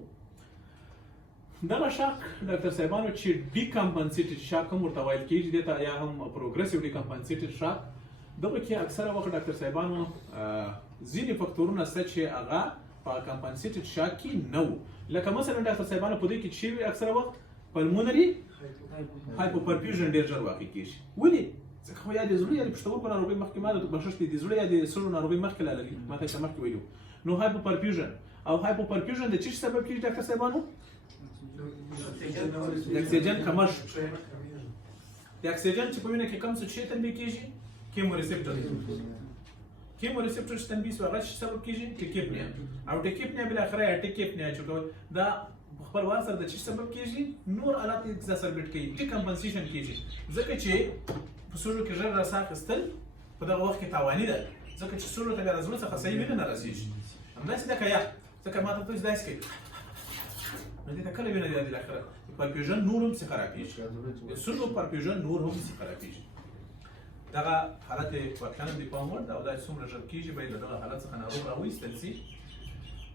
دغه شاک ډاکټر صاحبانو چې ډیکمپنسیټډ شاک هم ورته ویل کېږي، دې ته یا هم پروګرسیو ډیکمپنسیټډ شاک. دغه کې اکثره وخت ډاکټر صاحبانو ځینې فکتورونه شته چې هغه په کمپنسیټډ شاک کې نه وو. لکه مثلا ډاکټر صاحبانو په دې کې چې اکثره وخت پلمونري هایپوپرفیوژن ډېر ژر واقع کېږي. ولې؟ ځکه خو یا د زړه یا د پښتورګو ناروغۍ مخکې ما د بخښش د زړه یا د سږو ناروغۍ مخکې لا لري، ما ته مخکې ویلو. نو هایپوپرفیوژن او هایپوپرفیوژن د څه سبب کېږي ډاکټر صاحبانو؟ د اکسیجن کمښت. د اکسیجن چې په وینه کې کم څه شی تنبیه کېږي؟ کیمو ریسپټر. کیمو ریسپټر چې تنبیه شو هغه څه سبب کېږي؟ ټیکیپنیا. او ټیکیپنیا بالاخره یا ټیکیپنیا چې دا خپل وار سره د څه سبب کېږي؟ نور حالات ایگزاسربیټ کوي، ډیکمپنسیشن کېږي. ځکه چې په سږو کې ژر رسا اخیستل په دغه وخت کې تاواني ده، ځکه چې سږو ته بیا د زړه څخه صحیح وینه نه رسېږي. همداسې ده که یا ځکه ما ته تاسو داسې کوي نو دې ته کله وینه د بالاخره پرفیوژن نور هم څه خرابېږي، د سږو پرفیوژن نور هم څه خرابېږي. دغه حالت واقعا د پام وړ ده او دا څومره ژر کېږي باید له دغه حالت څخه ناروغ راوایستل شي.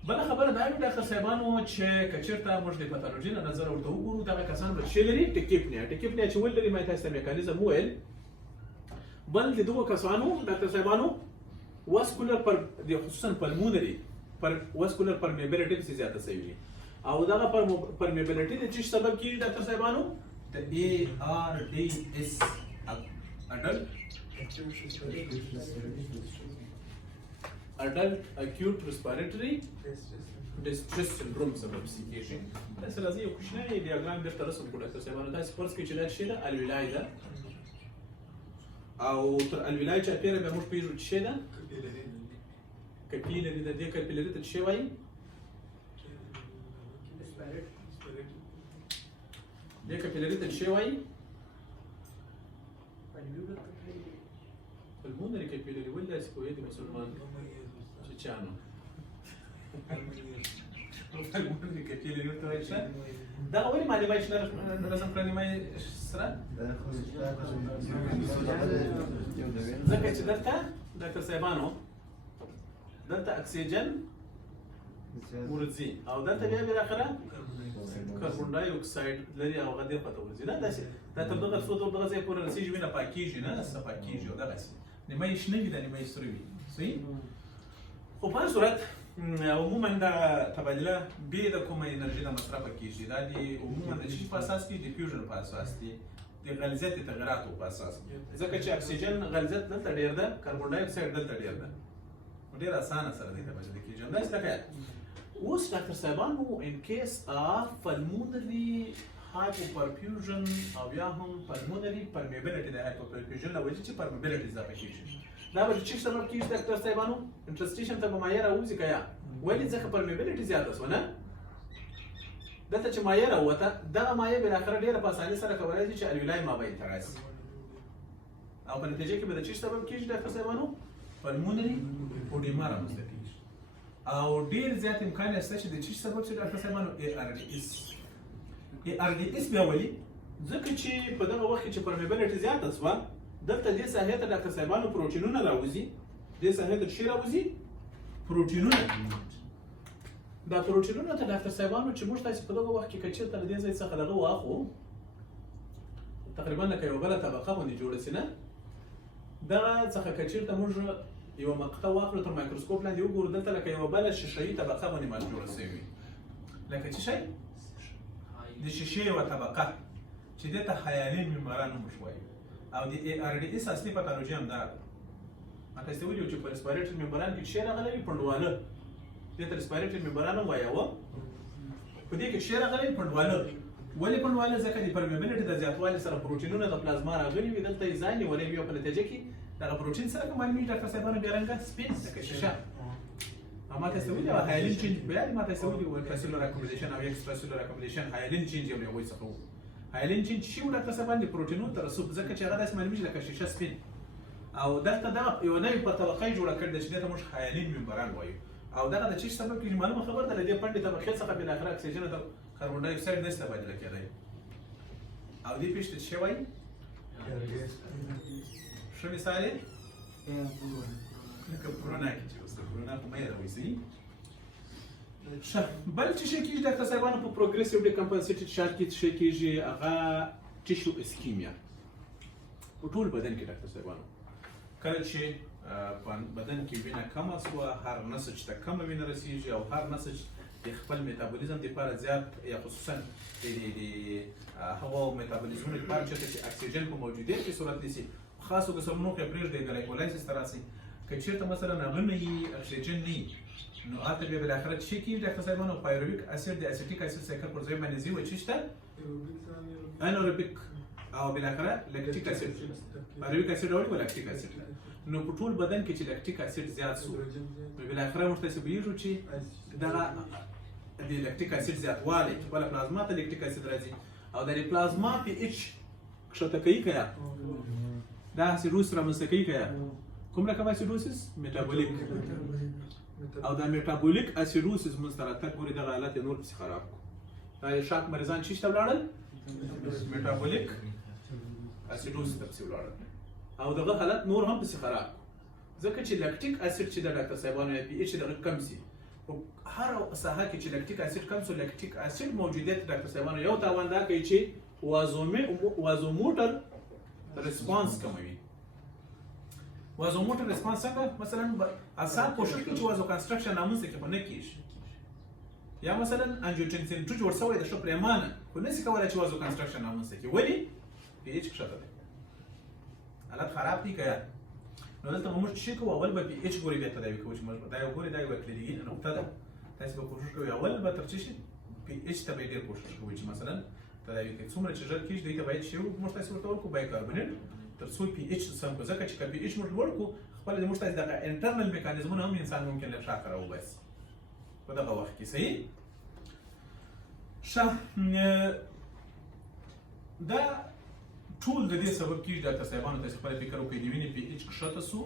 بله خبره دا وي ډاکټر صاحبانو چې که چېرته موږ د پاتالوژي له نظره ورته وګورو دغه کسان به څه لري؟ ټیکیپنیا. ټیکیپنیا چې ولري ما تاسو ته میکانیزم وویل. بل د دغو کسانو ډاکټر صاحبانو واسکولر پر خصوصا پلمونري پر واسکولر پرمیبیلیټي پسې زیاته شوې وي او دغه پرمیبیلیټي د څه سبب کېږي ډاکټر صاحبانو؟ د ARDS اډلټ اکیوټ ریسپیریټري ډسټریس سنډروم سبب کېږي. داسې راځي یو کوچنی ډیاګرام درته رسم کړو ډاکټر صاحبانو. داسې فرض کړئ چې دا شی ده الویلای ده او تر الویلای چاپېره بیا موږ پوهېږو چې شی ده کپیلري ده. دې کپیلري ته څه شی وایي؟ دې کپیلري ته څه شی وایي؟ پلمونري کپیلري. ولې داسې پوهېږي مسلمان چې چانو پلمونري کپیلري ورته وایي ښه. دغه ولې معلومات چې رسم کړی نیمایي سره؟ ځکه چې دلته ډاکټر صاحبانو دلته اکسیجن ورځي او دلته بیا بالاخره کاربن ډای اکساید لري او هغه ډېر پته ورځي. نه داسې دا تر دغه څو دغه ځای پورې رسېږي وینه پاکېږي، نه داسې پاکېږي او دغسې نیمایي شنه وي دا نیمایي سره وي. صحیح؟ خو په هر صورت عموما دا تبادله بې د کومه انرژي نه مصرفه کېږي. دا د عموما د څه په اساس کې؟ د فیوژن په اساس دی، د غلظت د تغیراتو په اساس. ځکه چې اکسیجن غلظت دلته ډېر ده، کاربن ډای اکساید دلته ډېر ده. ډېر اسانه سره دې تبادله کېږي. همداسې لکه اوس ډاکټر صاحبانو ان کیس اف پلمونري هایپوپرفیوژن او یا هم پلمونري پرمیبیلیټي د هایپوپرفیوژن له وجې چې پرمیبیلیټي اضافه کېږي. دا به د څه سبب کېږي ډاکټر صاحبانو؟ انټرسټیشن ته به مایع راوځي که یا؟ ولې؟ ځکه پرمیبیلیټي زیاته شوه نه؟ دلته چې مایع راووته دغه مایع بالاخره ډېره په اسانۍ سره کولی شي چې الویلای مابین ته راشي او په نتیجه کې به د څه سبب کېږي ډاکټر صاحبانو؟ پلمونري اوډیما رامنځته کېږي او ډېر زیات امکان شته چې د څه سبب شي ډاکټر صاحبانو؟ ARDS. ARDS بیا ولې؟ ځکه چې په دغه وخت کې چې پرمیبیلیټي زیاته شوه دلته دې ساحې ته ډاکټر صاحبانو پروټینونه راوځي. دې ساحې ته څه راوځي؟ پروټینونه. دا پروټینونه ته ډاکټر صاحبانو چې موږ تاسې په دغه وخت کې که چېرته له دې ځای څخه دغه واخلو تقریبا لکه یوه بله طبقه غوندې جوړه شي نه؟ دغه څخه که چېرته موږ یوه مقطع واخلو تر مایکروسکوپ لاندې وګورو دلته لکه یوه بله شیشهیي طبقه غوندې مال جوړه شوې. لکه څه شی؟ د شیشې یوه طبقه چې دې ته هیالین ممبران موږ وایو او د ARDS اصلي پاتالوژي همدا ده. ما تاسو ته ویلي وو چې په ریسپیریټري ممبران کې څه شی راغلی وي؟ پنډواله. دې ته ریسپیریټري ممبران هم وایه. په دې کې څه شی راغلی وي؟ پنډواله. ولې پنډواله؟ ځکه د پرمیبیلیټي د زیاتوالي سره پروټینونه د پلازما راغلي وي، دلته یې ځای نیولی وي او په نتیجه کې دغه پروټین سره که معلومېږي ډاکټر صاحبانو بیا رنګه سپین لکه شیشه. او ما تاسو ته ویلي وه هایلین چینج بیا ما تاسو ته ویلي وو انټراسیلولر اکوموډیشن او ایکسټراسیلولر اکوموډیشن. هایلین چینج یو له هغوی څخه وو. هایلین چینج شي وو ډاکټر صاحبان د پروټینونو ته رسوب، ځکه چې هغه داسې معلومېږي لکه شیشه سپین او دلته دغه یوه نوې طبقه یې جوړه کړې ده چې دې ته موږ هایلین ممبران وایو. او دغه د چی سبب کیږي معلومه خبر ده د پنډې طبقې څخه بل اخر اکسیجن ته کاربن ډای اکساید نشته تبادله کېدای او دې پیښ ته څه وایي ښه مثال یې لکه کرونا کې چې اوس د کرونا په مې راوي صحیح ښه بل چې شي کېږي ډاکټر صاحبانو په پروګریسیو ډیکمپنسیټډ شارټ کې څه کېږي هغه ټیشو اسکیمیا په ټول بدن کې ډاکټر صاحبانو کله چې په بدن کې وینه کمه شوه هر نسج ته کمه وینه رسیږي او هر نسج د خپل میتابولیزم لپاره زیات یا خصوصا د هوا او میتابولیزم لپاره چې اکسیجن په موجودیت کې صورت نیسي خاصو قسمونو کې پرېږدي ګلایکولاایسیس ته راسي که چېرته مثلا هغه نه وي اکسیجن نه وي نو هلته بیا بالاخره څه کېږي ډاکټر صاحبانو پایرویک اسید د اسیټیک اسید سایکل پر ځای باندې ځي چې شته انوروبیک او بالاخره لیکټیک اسید پایرویک اسید او لیکټیک اسید نو په ټول بدن کې چې لیکټیک اسید زیات شو نو بالاخره موږ ته سبیږو چې دغه د لیکټیک اسید زیاتوالی چې بله پلازما ته لیکټیک اسید راځي او د پلازما پی ایچ کښته کوي که یا دا اسیډوس رامنځته کوي که یا کوم رقم اسیډوسس میټابولیک او دا میټابولیک اسیډوسس منځ ته راتګ ګورې دغه حالت یې نور پسې خراب کړو دا یې شاک مریضان چیش ته ولاړل میټابولیک اسیډوسس ته پسې ولاړل او دغه حالت نور هم پسې خراب کړو ځکه چې لیکټیک اسید چې د ډاکټر صاحبانو پی ایچ دغه کم سي هر ساحه کې چې لیکټیک اسید کم سو لیکټیک اسید موجودیت ډاکټر صاحبانو یو تاوان دا کوي چې وازوموټر ریسپانس کموي وازوموټر ریسپانس څنګه مثلا اصل کوشش کوي چې وازو کنستراکشن رامنځته کړي خو نه کېږي یا مثلا انجیوټنسین 2 جوړ شوی د ښه پریمانه خو نشي کولی چې وازو کنستراکشن رامنځته کړي ولې پی ایچ کښته دی حالت خراب دی که نو دلته موږ څه کوو اول به پی ایچ ګوري بیا تداوي کوو چې موږ دا یو ګوري دا یو کلیدي نقطه ده تاسو به کوشش کوئ اول به تر څه شي پی ایچ ته به ډېر کوشش کوئ چې مثلا تداوي کوي څومره چې ژر کېږي دوی ته باید شی موږ تاسو ورته ورکړو بایکاربونیټ تر څو پی ایچ سم کو ځکه چې که پی ایچ موږ لوړ کړو خپل د موږ تاسو دغه انټرنل میکانیزمونه هم انسان ممکن له شاکه راوباسي په دغه وخت کې صحیح ښه دا ټول د دې سبب کېږي ډاکټر صاحبانو تاسو خپل فکر وکړئ د وینې پی ایچ کښته سو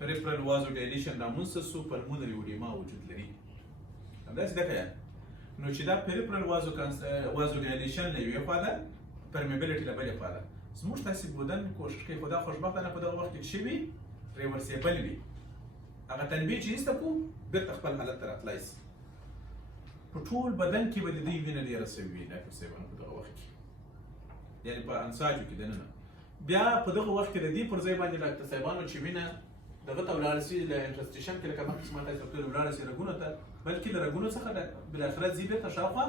پریفرل وازو ډایلیشن رامنځته سو پلمونري اوډیما وجود لري همداسې ده که یا نو چې دا پریفرل وازو ډایلیشن له یوې خوا ده پرمیبلیټي له بلې خوا ده زموږ تاسې بدن کوشش کوي خو دا خوشبختانه په دغه وخت کې څه وي ریورسیبل وي هغه تنبیه چې ایسته کړو بېرته خپل حالت ته راتلی سي په ټول بدن کې به د دوی وینه ډېره سوې وي ډاکټر صاحبانو په دغه وخت کې یعنې په انساجو کې دننه بیا په دغه وخت کې د دې پر ځای باندې ډاکټر صاحبانو چې وینه دغه ته ولاړه سي له انټرسټیشن کې لکه مخکې ما تاسو وکړل ولاړه سي رګونو ته بلکې د رګونو څخه بالاخره ځي بېرته شاوخوا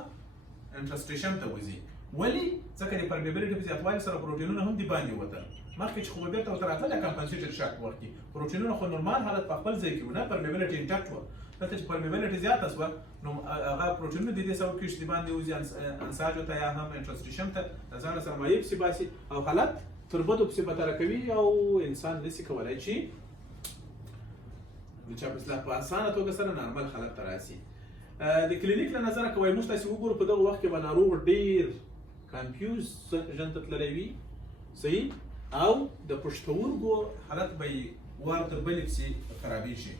انټرسټیشن ته وځي ولې ځکه د پرمیبلیټي په زیاتوالي سره پروټینونه هم د باندې وتل مخکې چې خو به بېرته ورته راتلل کمپنسیټډ شاک وخت کې پروټینونه خو نورمال حالت په خپل ځای کې وو نه پرمیبلیټي انټاکټ وه دلته چې پرمیبلیټي زیاته شوه نو هغه پروټینونه د دې سبب کېږي چې د باندې وځي انساجو ته یا هم انټرسټیشن ته د ځانه سره مایع پسې باسي او حالت تر بدو پسې بدتره کوي او انسان نشي کولی چې د چا په اصطلاح په اسانه توګه سره نارمل حالت ته راسي د کلینیک له نظره که وایي موږ تاسې وګورو په دغه وخت کې به ناروغ ډېر کنفیوز ژوند ته تللی وي صحیح او د پښتورګو حالت به یې وار تر بلې پسې خرابېږي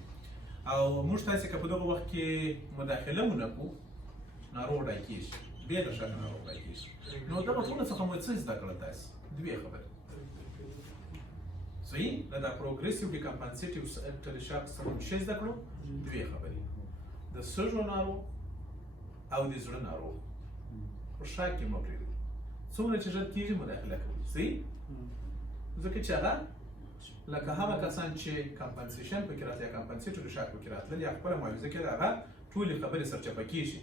او موږ تاسې که په دغه وخت کې مداخله ونه کړو ناروغ ډای کېږي بې له شکه ناروغ ډای کېږي نو دغه ټولو څخه مو څه زده کړل تاسې دوې خبرې صحیح دا پروګریسیو ډیکمپنسیټیو شاک څخه مو څه زده کړو دوې خبرې د سږو ناروغ او د زړه ناروغ په شاک کې مو پرېږدو څومره چې ژر کېږي مداخله کوي صحیح ځکه چې هغه لکه هغه کسان چې کمپنسیشن پکې راتلي یا کمپنسیټډ شاک پکې راتلل یا خپله معاوضه کې هغه ټولې خبرې سرچپه کېږي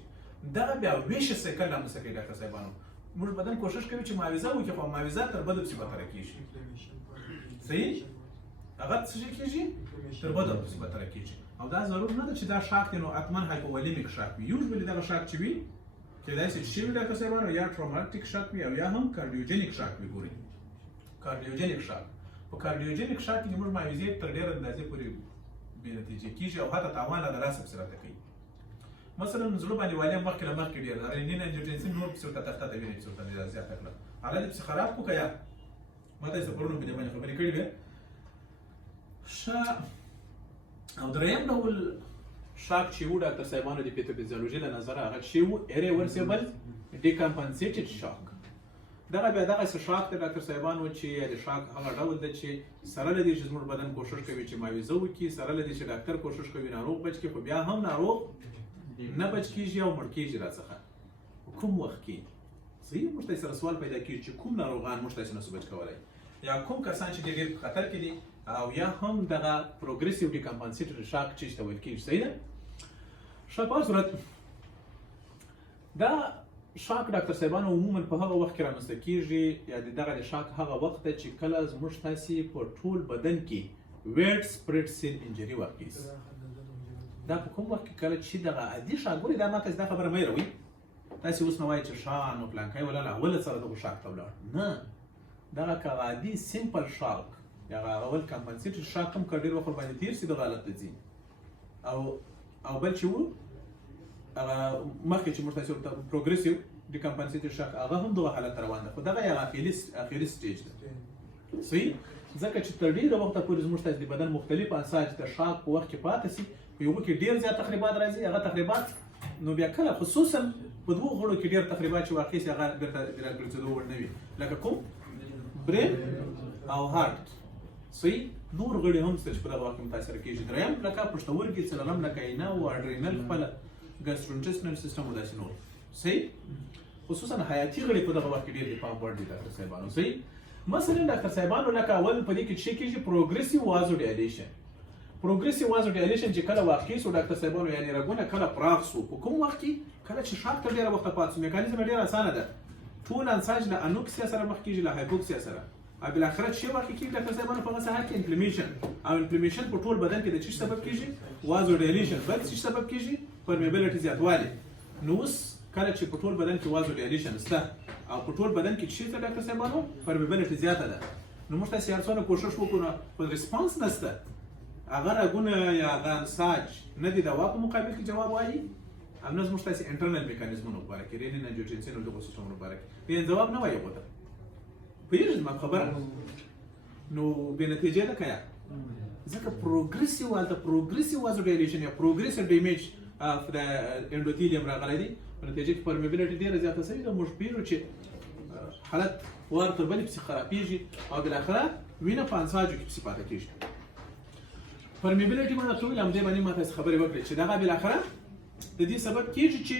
دغه بیا ویشه سایکل رامنځته کوي ډاکټر صاحبانو موږ بدن کوشش کوي چې معاوضه وکړي خو معاوضه تر بدو پسې بدتره کېږي صحیح هغه څه شی کېږي تر بدو پسې بدتره کېږي او دا ضرور نه ده چې دا شاک دی نو حتما هایپوولیمیک شاک وي یوزولي دغه شاک چې وي کېدای شي چې وي ډاکټر صاحبانو یا ټروماتیک شاک وي او یا هم کارډیوجنیک شاک وي ګورئ کارډیوجنیک شاک په کارډیوجنیک شاک کې موږ معاوضې تر ډېره اندازې پورې بې نتیجې کېږي او حتی تاوان له لاسه پسې راته کوي مثلا زړه باندې والیم مخکې له مخکې ډېر رینین انجیوټنسین نور پسې ورته تخته ته وینه پسې ورته زیاته کړه حالت یې پسې خراب کړو که یا ما تاسې پرون په دې باندې خبرې کړې وې ښه او دریم ډول شاک چې و ډاکټر صاحبانو د پیتوفیزیولوژي له نظره هغه چې و ایریورسیبل ډیکمپنسیټډ شاک. دغه بیا دغسې شاک دی ډاکټر صاحبانو چې د شاک هغه ډول دی چې سره له دې چې زموږ بدن کوشش کوي چې معاوضه وکړي، سره له دې چې ډاکټر کوشش کوي ناروغ بچ کړي، خو بیا هم ناروغ نه بچ کېږي او مړ کېږي راڅخه. کوم وخت کې صحیح موږ ته سره سوال پیدا کېږي چې کوم ناروغان موږ تاسې نسو بچ کولی، یا کوم کسان چې ډېر په خطر کې دي، او یا هم دغه پروګریسیو ډیکمپنسیټډ شاک چې ته ویل کېږي. صحیح ده؟ ښه، په هر صورت دا شاک ډاکټر صاحبانو عموما په هغه وخت کې رامنځته کېږي، یا د دغه د شاک هغه وخت دی چې کله زموږ تاسې په ټول بدن کې ویډ سپریډ سیل انجري واقع شي. دا په کوم وخت کې کله چې دغه عادي شاک، ګورې دا ما تاسې دا خبره مه هېروئ، تاسې اوس نه وایئ چې شا نو پلانکی ولاړ اوله سره دغه شاک ته ولاړ، نه، دغه که عادي سمپل شاک یا هغه اول کمپنسیټډ شاک هم که ډېر وخت ورباندې تېر شي دغه حالت ته ځي، او بل چې و هغه مخکې چې موږ تاسې ورته پروګریسیو ډیکمپنسیټډ شاک هغه هم دغه حالت ته روان ده، خو دغه یو اخري سټیج ده. صحیح؟ ځکه چې تر ډېره وخته پورې زموږ تاسې د بدن مختلف اعصاب د شاک په وخت کې پاتې شي، په یوه کې ډېر زیات تخریبات راځي، هغه تخریبات نو بیا کله خصوصا په دوو غړو کې ډېر تخریبات چې واقع شي هغه بېرته د راګرځېدو وړ نه وي، لکه کوم برین او هارت. صحیح؟ نور غړي هم شته چې په دغه وخت کې متاثره کېږي. دریم لکه پښتورګي، څلورم لکه عینه او اډرینل، خپله ګاسټرونټسټینل سیستم او داسې نور. صحیح؟ خصوصا حیاتي غړي په دغه وخت کې ډېر د پام وړ دي ډاکټر صاحبانو. صحیح؟ مثلا ډاکټر صاحبانو لکه اول په دې کې چې کېږي پروګریسیو وازو ډایلیشن. پروګریسیو وازو ډایلیشن چې کله واقع شو ډاکټر صاحبانو، یعنې رګونه کله پراخ شو، په کوم وخت کې کله چې شاک ته ډېره وخته پاتې شو. میکانیزم ډېره اسانه ده، ټول انساج له انوکسیا سره مخ کېږي، له هایپوکسیا سره، او بالاخره چې واقع کېږي ډاکټر صاحبانو په هغه ساحه کې انفلمیشن، او انفلمیشن په ټول بدن کې د څه سبب کېږي؟ وازو ډایلیشن. بل څه سبب کېږي؟ پرمیبیلیټي زیاتوالی. نو اوس کله چې په ټول بدن کې وازو ډایلیشن شته او په ټول بدن کې چې څه ډاکټر صاحبانو پرمیبیلیټي زیاته ده، نو موږ تاسې هر څونه کوشش وکړو خو ریسپانس نشته، هغه رګونه یا هغه انساج نه دي دوا په مقابل کې جواب وایي، او نه زموږ تاسې انټرنل میکانیزمونه په باره کې رینین انجیوټنسین او دغو سیستمونو په باره کې جواب نه وایي هغو ته. پوهېږئ زما خبره؟ نو بې نتیجې ده که یا؟ ځکه پروګریسیو هلته پروګریسیو وازو ډایلیشن یا پروګریسیو ډیمیج اف د انډوتیلیم راغلی دی، په نتیجه کې پرمیبیلیټي ډېره زیاته شوې ده. موږ پوهېږو چې حالت وار تر بلې پسې خرابېږي او بالاخره وینه په انساجو کې پسې پاتې کېږي. پرمیبیلیټي ما درته وویل، همدې باندې ما تاسې خبرې وکړې چې دغه بالاخره د دې سبب کېږي چې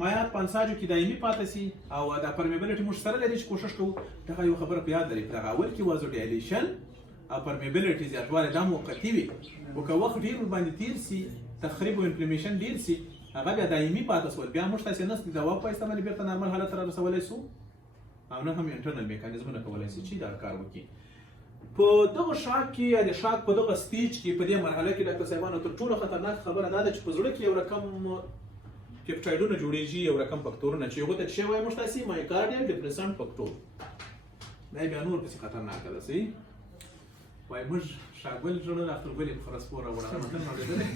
مایعات په انساجو کې دایمي پاتې شي، او دا پرمیبیلیټي موږ سره له دې چې کوشش کوو دغه یو خبره په یاد لرئ، په دغه اول کې وازو ډایلیشن او پرمیبیلیټي زیاتوالی دا موقتي وي، خو که وخت ډېر ورباندې تېر شي، تخریب او انفلمیشن ډېر شي، هغه بیا دایمي پاتې شول، بیا موږ تاسې نه د دوا په واسطه باندې بېرته نارمل حالت ته رارسولی شو، او نه هم انټرنل میکانیزمونه کولی شي چې دا کار وکړي. په دغه شاک کې یا د شاک په دغه سټیج کې په دې مرحله کې ډاکټر صاحبانو تر ټولو خطرناک خبره دا ده چې په زړه کې یو رقم پیپټایډونه جوړېږي، یو رقم فکټورونه چې هغو ته څه وایي موږ تاسې مایوکارډیل ډپریسنټ فکټور، دا بیا نور پسې خطرناکه ده. صحیح؟ وایي موږ شاګل زړه راخترګلې په خره سپور راوړه متل مې اورېدلی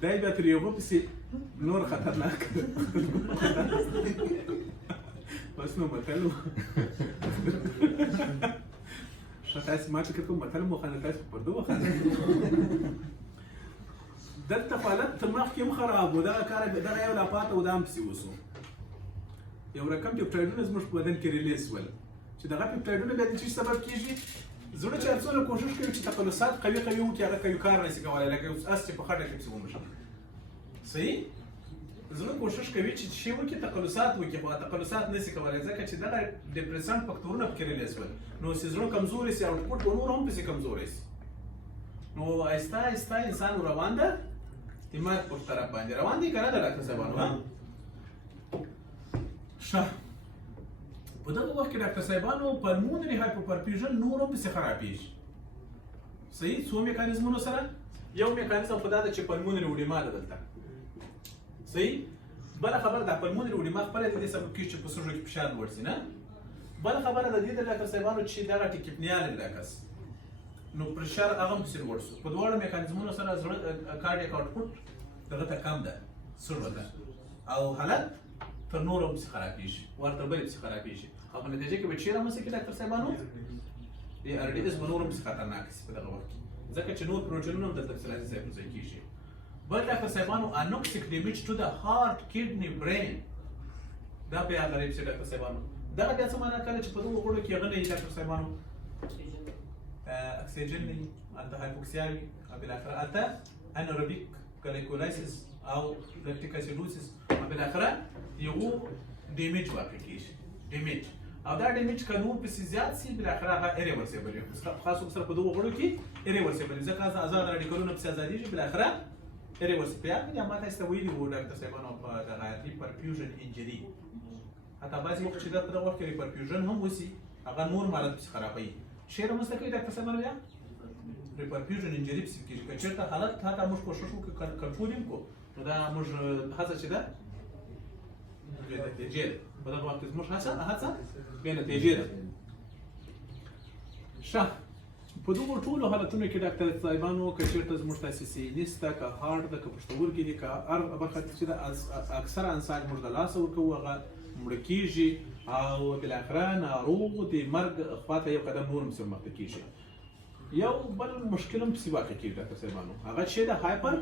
دی بیا تر یوه پسې نور خطرناک بس نو متل و ښه تاسې ما فکر کوم متل مو وخانده، تاسې په پردو وخانده. دلته حالت تر مخکې هم خراب و، دغه کار دغه یو لا پاته و دا هم پسې وسو. یو رقم پیپټایډونه زموږ په بدن کې ریلیز شول چې دغه پیپټایډونه بیا د څه سبب کېږي؟ زړه چې هر څونه کوشش کوي چې تقلصات قوي قوي وکړي، هغه کوي کار نشي کولی، لکه اوس اس چې په خټه کې پسې ومشي. صحیح؟ زړه کوشش کوي چې شی وکړي، تقلصات وکړي، خو تقلصات نشي کولی ځکه چې دغه ډپریسنټ فکټورونه پکې ریلیز شول، نو چې زړه کمزوری شي، آوټپوټ به نور هم پسې کمزوری شي، نو آهسته آهسته انسان روان ده دماغ په طرف باندې روان دی، که نه ده ډاکټر صاحبانو؟ ښه، په دغه وخت کې ډاکټر صاحبانو پلمونري هایپوپرفیوژن نور هم پسې خرابېږي. صحیح؟ څو میکانیزمونو سره؟ یو میکانیزم خو دا ده چې پلمونري اوډیما ده دلته. صحیح؟ بله خبره دا پلمونري اوډیما خپله د دې سبب کېږي چې په سږو کې فشار لوړ شي، نه؟ بله خبره د دې ده ډاکټر صاحبانو چې دغه ټیکیپنیا لکس نو پرشر هغه هم پسې لوړ شو. په دواړو میکانیزمونو سره زړه کارډیک آوټپوټ دغه ته کم ده، سږو ته، او حالت تر نورو هم پسې خرابېږي، ورته بلې پسې خرابېږي، او په نتیجه کې به چېرې رامنځته کړي ډاکټر صاحبانو؟ د ار ډي اس به نور هم خطرناک شي په دغه وخت کې ځکه چې نور پروټینونه هم دلته پسې راځي ځای پر ځای کېږي. بل ډاکټر صاحبانو انوکسیک ډیمیج ټو د هارت کډني برین دا په یاد لرئ چې ډاکټر صاحبانو دغه بیا څه معنا کوي چې په دغو غړو کې هغه نه وي ډاکټر صاحبانو اکسیجن نه وي، هلته هایپوکسیا وي او بالاخره هلته انیروبیک ګلایکولایسیس او لاکټیک اسیدوسیس او بالاخره یو ډیمیج واقع کېږي ډیمیج او دا ډیمیج که نور پسې زیات شي بالاخره هغه ایریورسیبل وي. خاص سره په دغو غړو کې ایریورسیبل وي ځکه ازاد راډیکالونه پسې ازادېږي بالاخره ایریورسیبل. په یاد مې ما تاسو ته ویلي وو ډاکټر صاحبانو په دغه ریپرفیوژن انجري حتی بعضې وخت چې دا په دغه وخت کې ریپرفیوژن هم وشي هغه نور مالت پسې خرابوي. شی رامنځته کوي ډاکټر صاحبانو بیا ریپرفیوژن انجري پسې کېږي. که چېرته حالت حتی موږ کوشش وکړو کنټرول یې کړو نو دا موږ هڅه چې ده بې نتیجې ده. په دغه وخت کې زموږ هڅه بې نتیجې ده. ښه په دغو ټولو حالتونو کې ډاکټر صاحبانو که چېرته زموږ تاسیسي نیسته که هارډ ده که پښتورګي دي که هر برخه چې ده اکثره انسان موږ د لاسه ورکوو هغه مړه کېږي او بالاخره ناروغ د مرګ خواته یو قدم نور هم پسې مخته کېږي. یو بل مشکل هم پسې واقع کېږي ډاکټر صاحبانو هغه چې د هایپر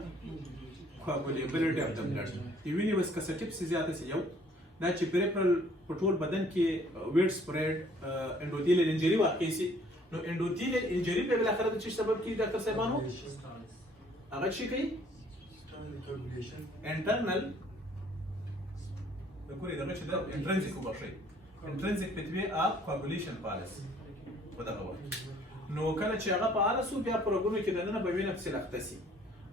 کواګولیبلټي اف د بلډ د وینې وسکسټي پسې زیاته شي. یو دا چې پریفرل په ټول بدن کې ویټ سپریډ انډوتیلیل انجري واقع شي نو انډوتیلیل انجري به بالاخره د څه سبب کېږي ډاکټر صاحبانو هغه څه کوي انټرنل ګورې دغه چې دا انټرنزیک وبښئ انټرنزیک پتوی اف کواګولیشن پالیسي په دغه وخت نو کله چې هغه فعاله شو بیا په رګونو کې دننه به وینه پسې لخته شي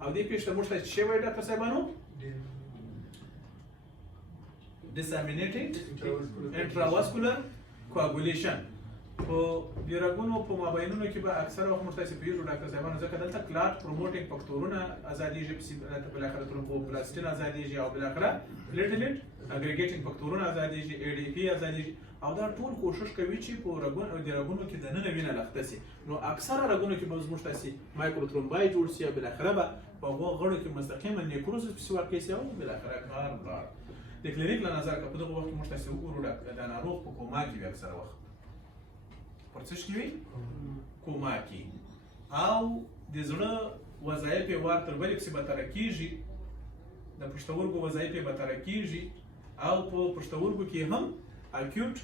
او دې پېښې ته موږ ته څه وایي ډاکټر صاحبانو disseminated intravascular coagulation. په دې رګونو په مابینونو کې به اکثره وخت موږ تاسې پوهېږو ډاکټر صاحبانو ځکه دلته کلاټ پروموټینګ فکټورونه ازادېږي پسې بالاخره ترومبوپلاستین ازادېږي او بالاخره پلیټلیټ اګریګیټینګ فکټورونه ازادېږي اي ډي پي ازادېږي او دا ټول کوشش کوي چې په رګونو کې دننه وینه لخته شي. نو اکثره رګونو کې به زموږ تاسې مایکروترومبای جوړ شي او بالاخره به په هغو غړو کې مستقیمه نیکروزس پسې واقع شي او بالاخره کار ولاړ. د کلینیک له نظر که په دغه وخت کې موږ تاسې وګورو د ناروغ په کوما کې وي اکثره وخت پر څه کې وي کوما کې او د زړه وظایف یې وار تر بلې پسې بتره کېږي د پښتورګو وظایف یې بتره کېږي او په پښتورګو کې هم اکیوټ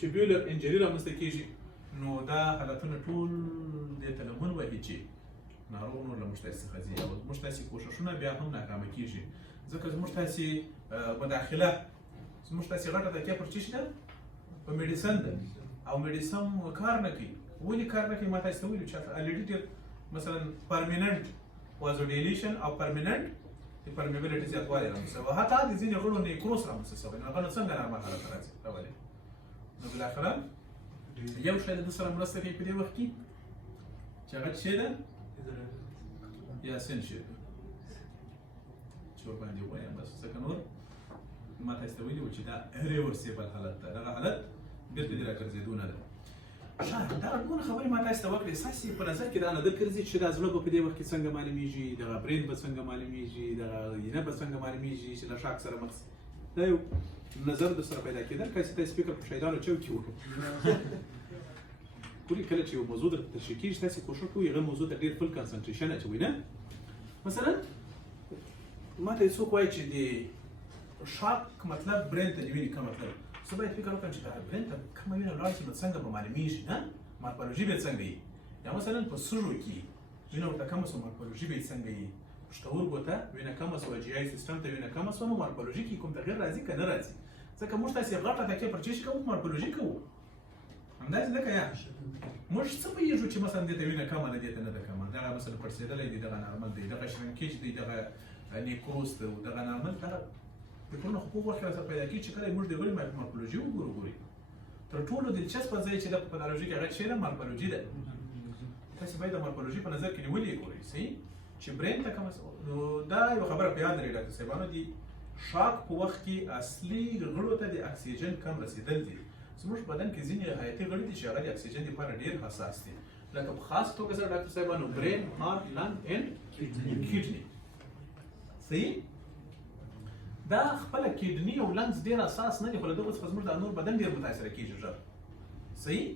ټیبیولر انجري رامنځته کېږي. نو دا حالتونه ټول دې ته لمن وهي چې ناروغ نور له موږ تاسې څخه ځي او زموږ تاسې کوششونه بیا هم ناکامه کېږي ځکه زموږ تاسې مداخله زموږ تاسې غټه تکیه پر څه شي ده په میډیسن ده او میډیسن کار نه کوي. ولې کار نه کوي ما تاسې ته ویلو چې الریډي مثلا پرمیننټ وازوډیلیشن او پرمیننټ د پرمیبیلیټي زیاتوالی رامنځته او حتی د ځینې غړو نیکروس رامنځته شوی نو هغه نو څنګه نارمل حالت راځي راولي. نو بالاخره یو شی د ده سره مرسته کوي په دې وخت کې چې هغه څه ده یاسین شي چې ورباندې ووایم بس ځکه نور ما تاسو ته ویلي وو چې دا ریورسیبل حالت ده دغه حالت بېرته دې راګرځېدو نه ده. ښه دغه ټولې خبرې ما تاسو ته وکړې ستاسې په نظر کې دا نظر ګرځي چې دا زړه به په دې وخت کې څنګه معلومېږي دغه برین به څنګه معلومېږي دغه وینه به څنګه معلومېږي چې له شاک سره مخ شي. دا یو نظر د سره پیدا کېدل که چې تاسې فکر په شیطانو چوکې وکړو ګورې کله چې یو موضوع درته تشریح کېږي تاسې کوښښ کوئ هغه موضوع ته ډېر فل کنسنټریشن اچوئ نه. مثلا ما ته څوک وایي چې د شاک مطلب برین ته د وینې ښه مطلب زه باید فکر وکړم چې دا برین ته کومه وینه ولاړه شي نو څنګه به معلومېږي نه مارفالوژي به یې څنګه وي یا مثلا په سږو کې وینه ورته کمه شوه مارفالوژي به یې څنګه وي پښتورګو ته وینه کمه شوه جي آی سیسټم ته وینه کمه شوه نو مارفالوژي کې کوم تغیر راځي که نه راځي ځکه موږ تاسې غټه تکیه پر چی کوو مارفالوژي کوو همداسې ده که یا موږ څه پوهېږو چې مثلا دې ته وینه کمه ده دې ته نه ده کمه دغه مثلا پړسېدلی دی دغه نارمل دی دغه شرنکیج دی دغه نیکروز دی دغه نارمل دغه فکرونه خو په وخت کې راسره پیدا کېږي چې کله موږ د غړي مارفالوژي وګورو تر ټولو دلچسپه ځای چې د پیتالوژي کې هغه څه ده مارفالوژي ده. تاسې باید د مارفالوژي په نظر کې نیولې یې ګورئ صحیح چې برین ته کومه نو دا یوه خبره په یاد لرئ ډاکټر صاحبانو د شاک په وخت کې اصلي غړو ته د اکسیجن کم رسېدل دي. زموږ بدن کې ځینې حیاتي غړي دي چې هغه د اکسیجن لپاره ډېر حساس دي لکه په خاص توګه سره ډاکټر صاحبانو برین هارت لنګ اینډ کډني صحیح دا خپله کډني او لنګز ډېر اساس نه دي خو له دغو څخه زموږ د نور بدن ډېر متاثره کېږي ژر صحیح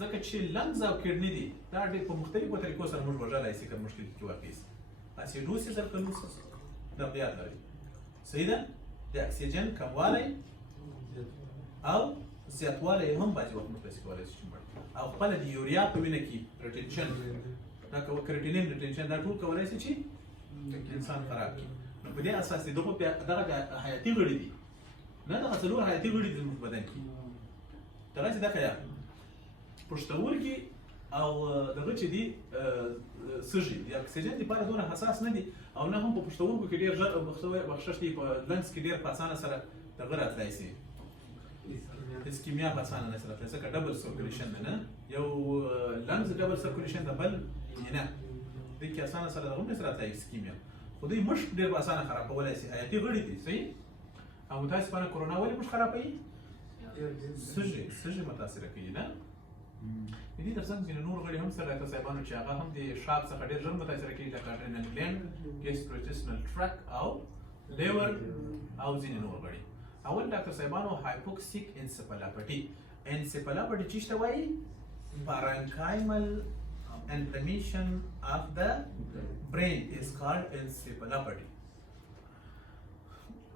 ځکه چې لنګز او کډنی دي دا ډېر په مختلفو طریقو سره موږ وژلی شي که مشکل کې واقع شي. اسیډوسیس القلوسس دا په یاد لرئ. صحیح ده؟ د اکسیجن کموالی او زیاتوالی هم بعضې وخت موږ داسې کولی شي چې مړ او خپله د یوریا په وینه کې ریټنشن دا کرټینین ریټنشن دا ټول کولی شي چې انسان خراب کړي. نو په دې اساس دی دغه حیاتي غړي دي نه دغه څلور حیاتي غړي دي زموږ بدن کې. دغسې دا که پښتورګي او دغه چې دي سږي د اکسیجن لپاره دونه حساس نه دي او نه هم په پښتورګو کې ډېر ژر بخښش دي په لنګز کې ډېر په اسانه سره دغه راتلی شي اسکیمیا په اسانه نه سره راتلی ځکه ډبل سرکولیشن ده نه یو لنګز ډبل سرکولیشن ده بل نه دې کې اسانه سره دغه نه سره راتلی اسکیمیا خو دوی مشک ډېر په اسانه خرابولی شي حیاتي غړي دي صحیح او متاسفانه کرونا ولې مشک خرابوي سږي متاثره کوي نه د دې ترڅنګ ځینې نور غړي هم سره ډاکټر صاحبانو چې هغه هم د شاک څخه ډېر ژر متاثره کېږي لکه اډرینل ګلینډ ګیسټروانټسټینل ټرک او لیور او ځینې نور غړي. اول ډاکټر صاحبانو هایپوکسیک انسفالوپاټي څه ته وایي؟ parenchymal inflammation of the brain is called encephalopathy.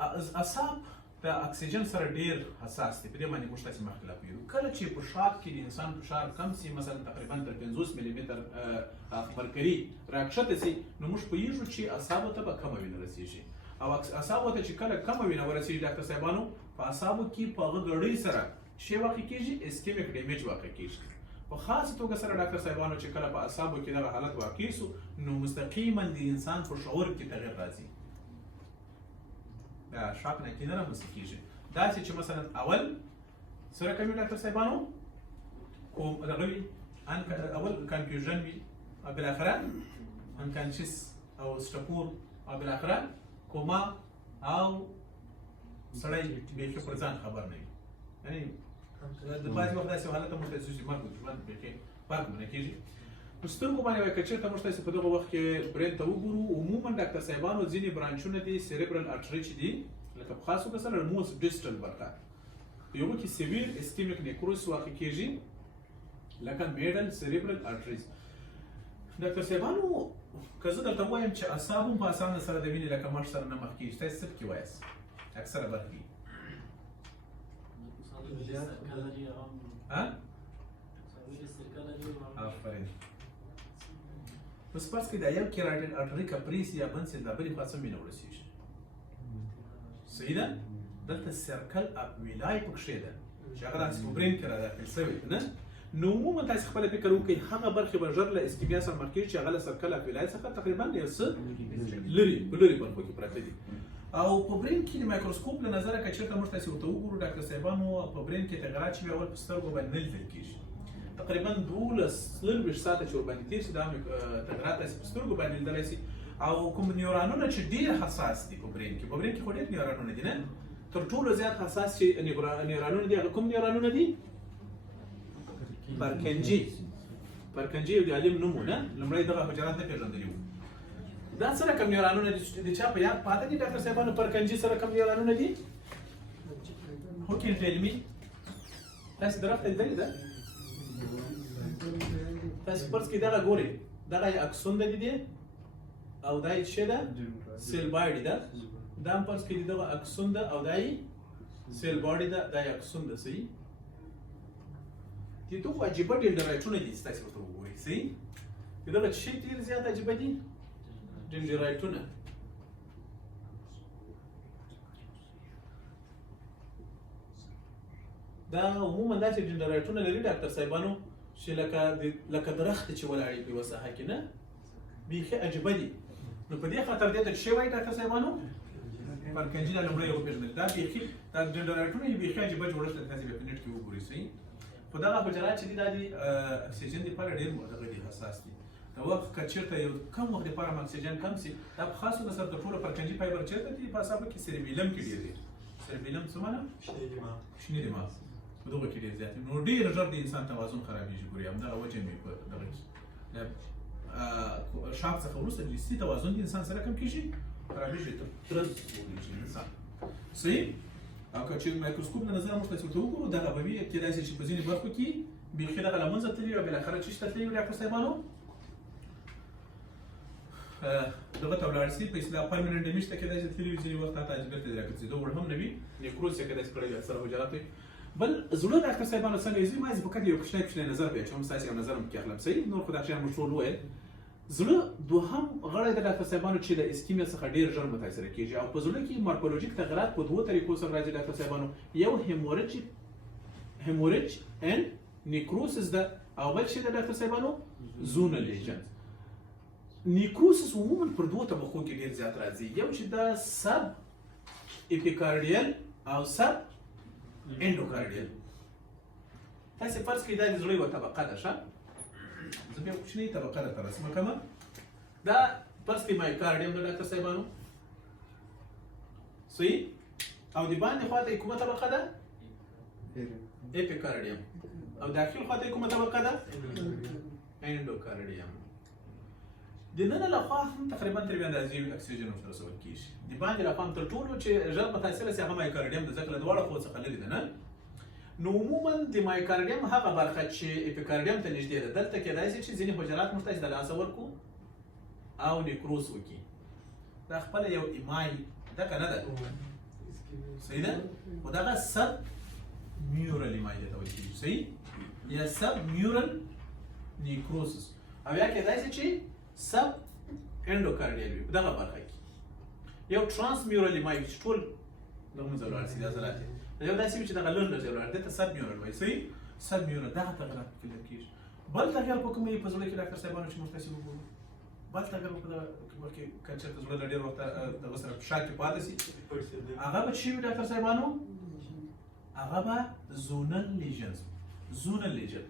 اعصاب د اکسیجن سره ډیر حساس دي په دې باندې موږ تاسو مخکې لا پیلو کله چې په شاک کې د انسان فشار کم سي مثلا تقریبا تر 50 ملي متر مرکري راکښته سي نو موږ پوهیږو چې اعصابو ته به کمه وینه رسیږي او اعصابو ته چې کله کمه وینه ورسیږي ډاکټر صاحبانو په اعصابو کې په هغه ګړۍ سره شی واقع کېږي اسکیمیک ډیمیج واقع کېږي. په خاص توګه سره ډاکټر صاحبانو چې کله په اعصابو کې دغه حالت واقع سو نو مستقیما د انسان په شعور کې تغیر راځي. دا شاک نه کې نه رامنځته کېږي داسې چې مثلا اول سره کوي ډاکټر صاحبانو کوم دغه وي اول کنفیوژن وي او بالاخره انکانشس او سټپور او بالاخره کوما او سړی بیخي پر ځان خبر نه وي یعنی د بعضې وخت داسې حالت ته موږ ته چې مرګ ژوند بیخي فرق نه کېږي. په سترګو باندې وایي که چېرته موږ تاسې په دغه وخت کې برین ته وګورو عموما ډاکټر صاحبانو ځینې برانچونه دي سیریبرل ارټري چې دي لکه په خاص توګه سره موست ډیسټل برخه په یوه کې سیویر اسکیمیک نیکروس واقع کېږي لکه میډل سیریبرل ارټریز. ډاکټر صاحبانو که زه درته ووایم چې اعصاب هم په اسانه سره د وینې له کمښت سره نه مخ کېږي تاسې څه پکې وایاست اکثره برخې آفرین. بس فرض کړئ دا یو کیراټین ارټري کپریس یا بنسل د بلې خوا څه وینه ورسېږي صحیح ده دلته سرکل اپ ویلای پکښې ده چې هغه داسې په برین کې راداخل شوې ده نه نو عموما تاسې خپله فکر وکړئ هغه برخې به ژر له اسکیمیا سره مخ کېږي چې هغه له سرکل اپ ویلای څخه تقریبا یو څه لرې په لرې برخو کې پراته دي او په برین کې د مایکروسکوپ له نظره که چېرته موږ تاسې ورته وګورو ډاکټر صاحبانو په برین کې تغیرات چې وي اول په سترګو باندې نه لیدل کېږي تقریبا 12 ساعته چې ورباندې تېر شي دا تغیرات تاسې په سترګو باندې لیدلی شي او کوم نیورانونه چې ډېر حساس دي په برین کې خو ډېر نیورانونه دي نه تر ټولو زیات حساس چې نیورانونه دي هغه کوم نیورانونه دي پرکنجي یو د عالم نوم و نه لومړی دغه حجرات نه پېژندلي وو دا څه رقم نیورانونه دي د چا په یاد پاته دي ډاکټر صاحبانو پرکنجي څه رقم نیورانونه دي هو کین ټیل می تاسې درخت لیدلې ده تاسې فرض کړئ دغه ګورئ دغه یې اکسون ده دي او دا یې څه ده سیل باډي ده دا هم فرض کړئ دغه اکسون ده او دا یې سیل باډي ده دا یې اکسون ده صحیح دې دغه عجیبه ډنډرایټونه دي چې تاسې ورته وګورئ صحیح د دغه څه شي ډېر زیات عجیبه دي ډنډرایټونه دا عموما داسې ډنډرایټونه لري ډاکټر صاحبانو چې لکه درخت چې ولاړې په یوه ساحه کې نه بیخي عجیبه دي نو په دې خاطر دې ته څه وایي ډاکټر صاحبانو پرکنجي دا لومړی یې وپېژندل دا بیخي دا ډنډرایټونه یې بیخي عجیبه جوړښت لري تاسې به په نېټ کې وګورئ صحیح خو دغه حجرات چې دي دا د اکسیجن دپاره ډېر دغه دي حساس دي د وخت که چېرته یو کم وخت دپاره هم اکسیجن کم سي دا په خاص توګه سره د ټولو پرکنجي فایبر چېرته دي په اعصابو کې سیریبیلم کې ډېر دي سیریبیلم څه معنی شنې دماغ په دغه کې ډېر زیات نو ډېر ژر د انسان توازن خرابېږي ګورې همدغه وجه مې په دغه کې شاک څخه وروسته د جنسي توازن د انسان سره کم کېږي خرابېږي تر ترنس وګوري انسان صحیح او که چې مایکروسکوپ له نظره موږ تاسې ورته وګورو دغه به وي کېدای شي چې په ځینې برخو کې بیخي دغه له منځه تللي او بالاخره چی ته تللي وي ډاکټر صاحبانو دغه ته ولاړ شي په اصطلاح پرمننټ ډیمیج ته کېدای شي تللي وي ځینې وخت هلته اجبر ته راګرځېدو وړ هم نه وي نیکروز یې کېدای شي کړی وي اکثره حجرات وي بل زړه ډاکټر صاحبانو څنګه یې زه یوازې فقط یو کوچنی نظر پیاچوم ستاسې یو نظر هم پکې اخلم صحیح نور خو دا شیان موږ ټول وویل زړه دوهم غړی د ډاکټر صاحبانو چې د اسکیمیا څخه ډېر ژر متاثره کېږي او په زړه کې مارکولوژیک تغیرات په دوو طریقو سره راځي ډاکټر صاحبانو یو هیموریج اینډ نیکروسس ده او بل شی د ډاکټر صاحبانو زونل لیجن نیکروسس عموما پر دوو طبقو کې ډېر زیات راځي یو چې دا سب اپیکارډیل او سب انډوکارډیل تاسې فرض کړئ دا د زړه یوه طبقه ده ښه زه بیا کوچنۍ طبقه درته رسمه کومه دا فرض کړئ مایوکارډیم د ډاکټر صاحبانو صحیح او د باندې خوا ته یې کومه طبقه ده اپیکارډیم او داخل خوا ته یې کومه طبقه ده انډوکارډیم د ننه له خوا هم تقریبا تر یوې اندازې اکسیجن ورته رسول کېږي د باندې له خوا هم تر ټولو چې ژر متاثره شي هغه مایوکارډیم ده ځکه له دواړو خواو څخه لرې ده نه نو عموما د مایوکارډیم هغه برخه چې اپیکارډیم ته نږدې ده دلته کېدای شي چې ځینې حجرات موږ ته د لاسه ورکړو او نیکروز وکړي دا خپله یو ایمای ده که نه ده صحیح ده خو دغه سب میورل ایمای ده ته ویل کېږي صحیح یا سب میورل نیکروسس او یا کېدای شي چې سب انډوکارډیل وي په دغه برخه کې یو ترانس میورل ایمای چې ټول دغه منځه ولاړ شي د عضلات یو داسې وي چې دغه لږ لږ ولاړ دې ته سب میورل وایي صحیح سب میورل دغه تغیرات پکې لږ کېږي بل تغیر په کومه په زړه کې ډاکټر صاحبانو چې موږ تاسې وګورو بل تغیر په دغه کې که چېرته زړه له ډېر وخته دغه سره په شا کې پاتې شي هغه به څه وي ډاکټر صاحبانو هغه به زونل لیژنز زونل لیژن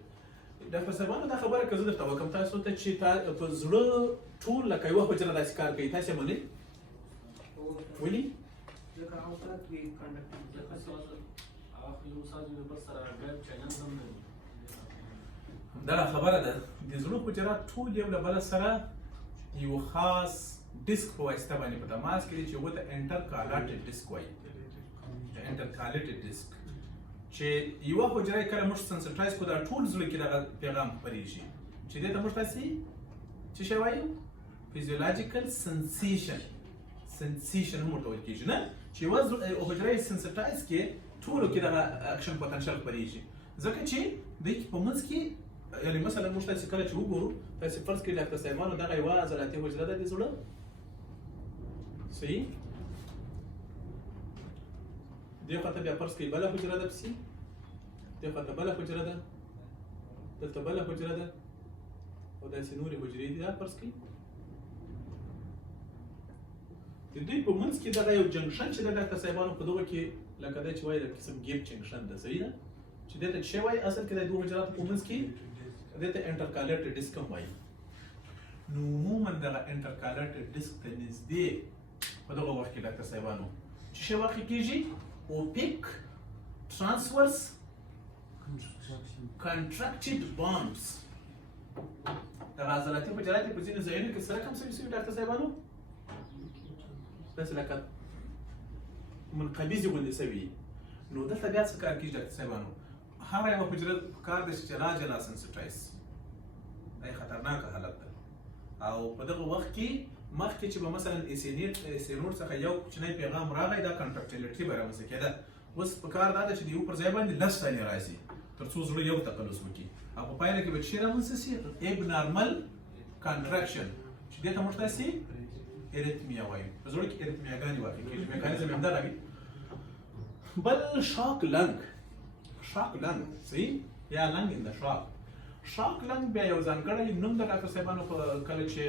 ډاکټر صاحبانو دا خبره که زه درته وکړم تاسو ته چې په زړه ټول لکه یوه حجره داسې کار کوي تاسې منئ ولې ځکه هغه ساعت وي کنډکټر ځکه هغه یو ساعت د بل سره ګډ چلند هم لري دا خبره ده د زړه حجرات ټول یو له بله سره یو خاص ډیسک په واسطه باندې په تماس کې دي چې هغه ته انټرکالاټډ ډیسک وایي انټرکالاټډ ډیسک چې یوه حجره یې کله موږ سنسټایز کړو دا ټول زړه کې دغه پیغام خپرېږي چې دې ته موږ تاسې څه شی وایو فیزیولوژیکل سنسیشن هم ورته ویل کېږي نه چې یوه حجره یې سنسټایز کړي ټولو کې دغه اکشن پوتنشل خپرېږي ځکه چې دوی په منځ کې یعنې مثلا موږ تاسې کله چې وګورو تاسې فرض کړئ ډاکټر صاحبانو دغه یوه عضلاتي حجره ده د زړه صحیح دې خوا ته بیا فرض کړئ بله حجره ده پسې دې خوا ته بله حجره ده دلته بله حجره ده او داسې نورې حجرې دي دا فرض کړئ د دوی په منځ کې دغه یو جنکشن چې د ډاکټر صاحبانو په دغه کې لکه دی چې وایي د قسم ګیپ جنکشن ده صحیح ده چې دې ته څه وایي اصل کې د دوه حجراتو په منځ کې دې ته انټرکالاټډ ډیسک هم وایي نو عموما دغه انټرکالاټډ ډیسک ته نږدې په دغه وخت کې ډاکټر صاحبانو چې څه واقع کېږي اوپیک ترانسورس کنټراکټډ بانډز دغه عضلاتي حجرات په ځینو ځایونو کې سره کم شوي ډاکټر صاحبانو داسې لکه منقبضې غوندې شوي نو دلته بیا څه کار کېږي ډاکټر صاحبانو هغه یوه حجره پکار ده چې جلا جلا سنسټایز دا یې خطرناکه حالت ده او په دغه وخت کې مخکې چې به مثلا ایسینوډ څخه یو کوچنی پیغام راغی دا کنټراکټیلیټي به رامنځته کېده اوس پکار دا ده چې د یو پر ځای باندې لس ثانیې راشي تر څو زړه یو تقلص وکړي او په پایله کې به څه رامنځته شي اب نارمل کنټراکشن چې دې ته موږ تاسې اریتمیا وایو په زړه کې اریتمیاګانې واقع کېږي میکانیزم یې همدغه وي بل شاک لنګ صحیح یا لنګ ان د شاک لنګ بیا یو ځانګړی نوم د ډاکټر صاحبانو په کله چې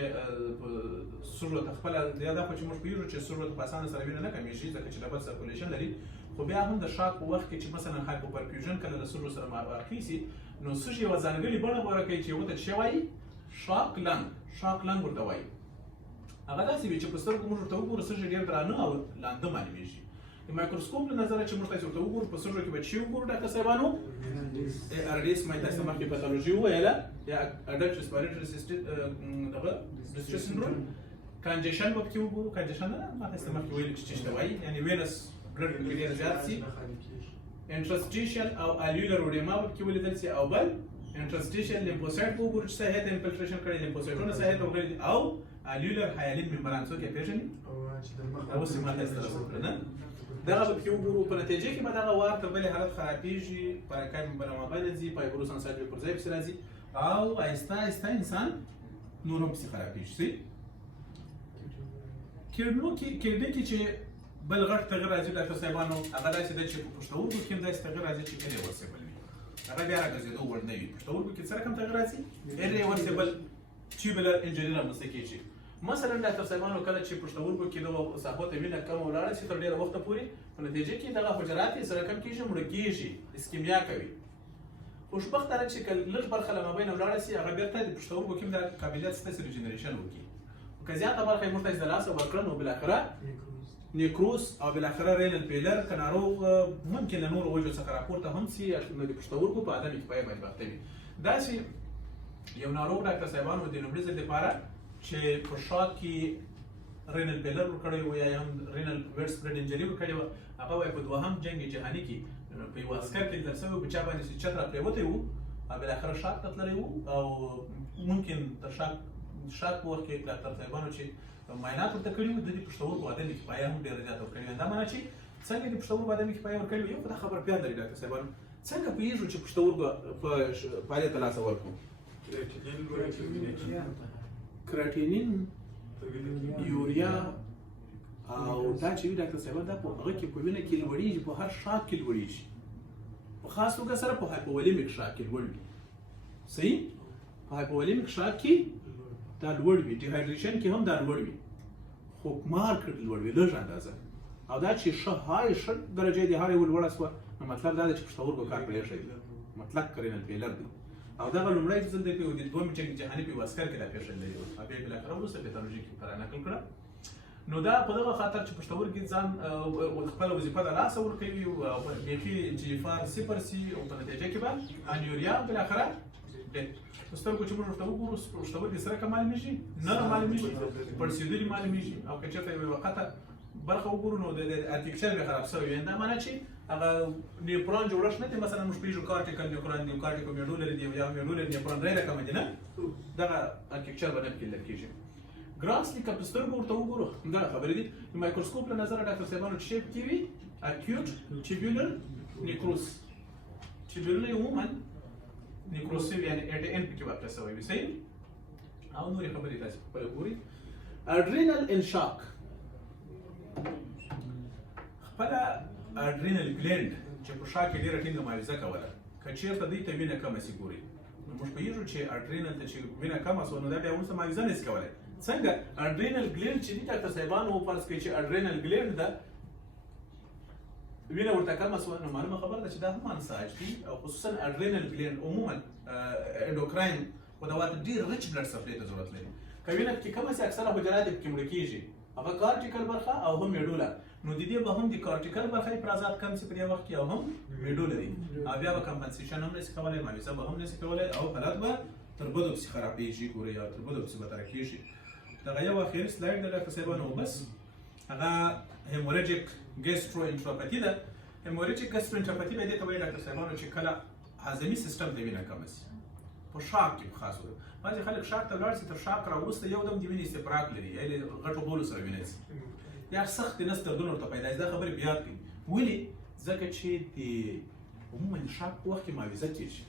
سږو ته خپله یا دا خو چې موږ پوهېږو چې سږو ته په اسانه سره وینه نه کمیږي ځکه چې ډبل سرکولیشن لري خو بیا هم د شاک په وخت کې چې مثلا هایپوپرفیوژن کله له سږو سره واقع شي نو سږي یوه ځانګړې بڼه غوره کوي چې هغه ته څه وایي شاک لنګ ورته وایي هغه داسې وي چې په سترګو موږ ورته وګورو سږي ډېر درانه او لانده معلومېږي د مایکروسکوپ له نظره چې موږ تاسې ورته وګورو په سږو کې به څه وګورو ډاکټر صاحبانو اردیس ما تاسې مخکې پاثولوژي وویله یا اډلټ ریسپیریټري دغه ډسټرس سنډروم کانجیشن به پکې وګورو کانجیشن نه ما تاسې مخکې ویلي چې څه ته وایي یعنې وینس بلډ پکې ډېر زیات شي انټرسټیشل او الویولر اوډیما به پکې ولیدل شي او بل انټرستیشن لیمفوسایټ په وګورو چې ساحې ته انفلټریشن کړي لیمفوسایټونه ساحې ته وګوري او الولر هایالین ممبران څوک یې پیژني او سیمه ته سره وکړه نه دغه به کې وګورو په نتیجه کې به دغه وار تر بلې حالت خرابېږي پراکای ممبران مابین ځي فایبروس انسایډ پر ځای پسې راځي او آهسته آهسته انسان نور هم پسې خرابېږي کېږدۍ کې چې بل غټ تغیر راځي ډاکټر صاحبانو هغه داسې ده چې په پښتورګو کې هم داسې تغیر راځي چې ایریورسیبل وي هغه بیا راګرځېدو وړ نه وي پښتورګو کې څه رقم تغیر راځي ایریورسیبل ټیوبولر انجري رامنځته کېږي مثلا ډاکټر صاحبانو کله چې پښتورګو کې دغه ساحو ته وینه کمه ولاړه شي تر ډېره وخته پورې په نتیجه کې دغه حجرات یې سره کم کېږي مړه کېږي اسکیمیا کوي خوشبختانه چې کله لږ برخه له مابینه ولاړه شي هغه بېرته د پښتورګو کې هم دا قابلیت شته چې ریجنریشن وکړي که زیاته برخه یې موږ ته د لاسه ورکړه نو بالاخره نیکروس او بالاخره رینل پیلر که ناروغ ممکن له نورو وجو څخه راپورته هم سي نو د پښتورګو په عدم کفایه باندې باخته وي داسې یو ناروغ ډاکټر صاحبانو د لومړي ځل لپاره چې په شا کې رینل پیلر ورکړی و یا هم رینل ویډ سپریډ انجري ورکړې وه هغه وایي په دوهم جنګ جهاني کې په یو عسکر کې لیدل شوی په چا باندې چې چت راپرېوتی و او بالاخره شاک ته تللی و او ممکن تر شاک په وخت کې ډاکټر صاحبانو چې معاینات ورته کړي وو د دې پښتورګو عدم کفایه هم ډېره زیاته ورکړې وه دا معنا چې څنګه د پښتورګو عدم کفایه ورکړې وي یو خو دا خبر پیدا لري ډاکټر صاحبانو څنګه پوهېږو چې پښتورګو په فعالیت ته لاسه ورکړو کراتینین یوریا او دا چې وي ډاکټر صاحب دا په هغه کې په وینه کې لوړېږي په هر شاک کې لوړېږي په خاص توګه سره په هایپوولیمیک شاک کې لوړ وي صحیح په هایپوولیمیک شاک کې دا لوړ وي ډیهایډریشن کې هم دا لوړ وي خو مارکټ لوړ وي لږ اندازه او دا چې ښه درجه د هارې ولوړه شوه نو مطلب دا دی چې پښتورګو کار پرېښی مطلق کرینل پیلر دی او دغه لومړی ځل دی په د دویم جنګ جهاني په یو عسکر کې دا پېښېدلی و او بیا یې بالاخره وروسته پیتالوژي کې فرا نقل کړه نو دا په دغه خاطر چې پښتورګي ځان خپله وظیفه د لاسه ورکوي او بیخي جیفار صفر سي او په نتیجه کې به انیوریا بالاخره په سترګو چې موږ ورته وګورو پښتورګي سره که معلومېږي نره معلومېږي پړسېدلي معلومېږي او که چېرته یوه وقته برخه وګورو نو د ارتیکچر بیا خراب شوی وي دا معنا چې هغه نیوپران جوړښت نه دی مثلا موږ پوهېږو کارټیکل نیوکران دي کارټیکو میډولري دي یا میډولري نیوپران درې رقمه دي نه دغه ارتیکچر به نه پکې کېږي ګراسلی که په سترګو ورته وګورو همدغه خبرې دي د مایکروسکوپ له نظره ډاکټر صاحبانو چې شی پکې وي اکیوټ ټیبیولر نیکروس ټیبیولونه عموما نیکروسیو یعنې ای ټي ان پکې واقع شوی وي صحیح او نورې خبرې تاسې خپله ګورئ اډرینل انشاک خپله اډرینل ګلینډ چې په شا کې ډېره ټینګه معاوضه کوله که چېرته دوی ته وینه کمه سي ګورئ نو موږ پوهېږو چې اډرینل ته چې وینه کمه شوه نو دا بیا وروسته معاوضه نه سي کولی څنګه اډرینل ګلینډ چې دي ډاکټر صاحبانو وفرض کړئ چې اډرینل ګلینډ ده وینه ورته کمه شوه نو معلومه خبره ده چې دا هم انساج دي او خصوصا اډرینل ګلینډ عموما انډوکراین خدوات ډېر ریچ بلډ سپلای ته ضرورت لري که وینه پکې کمه سي اکثره حجرات یې پکې مړه کېږي هغه کارټیکل برخه او هم میډولا نو د دې به هم د کارټیکل برخه افرازات کم سي په دې وخت کې او هم میډولا دي او بیا به کمپنسیشن هم نشي کولی معاوضه به هم نشي کولی او حالات به تر بدو پسې خرابېږي ګورئ یا تر بدو پسې بدتره کېږي دغه یو اخري سلایډ د ډاکټر صاحبانو بس هغه هیموریجیک ګیسټرو انټروپاتي ده هیموریجیک ګیسټرو انټروپاتي به دې ته وایي ډاکټر صاحبانو چې کله هضمي سیستم ته وینه کمه سي په شاک کې په خاص ډول بعضې خلک شاک ته ولاړ سي تر شاک راوروسته یو دم د وینې استفراق لري یا د غټو بولو سره وینه سي یا سخت نس دردونه ورته پیدا دا خبرې بیا یاد کړئ ولې ځکه چې د عموما شاک په وخت کې معاوضه کېږي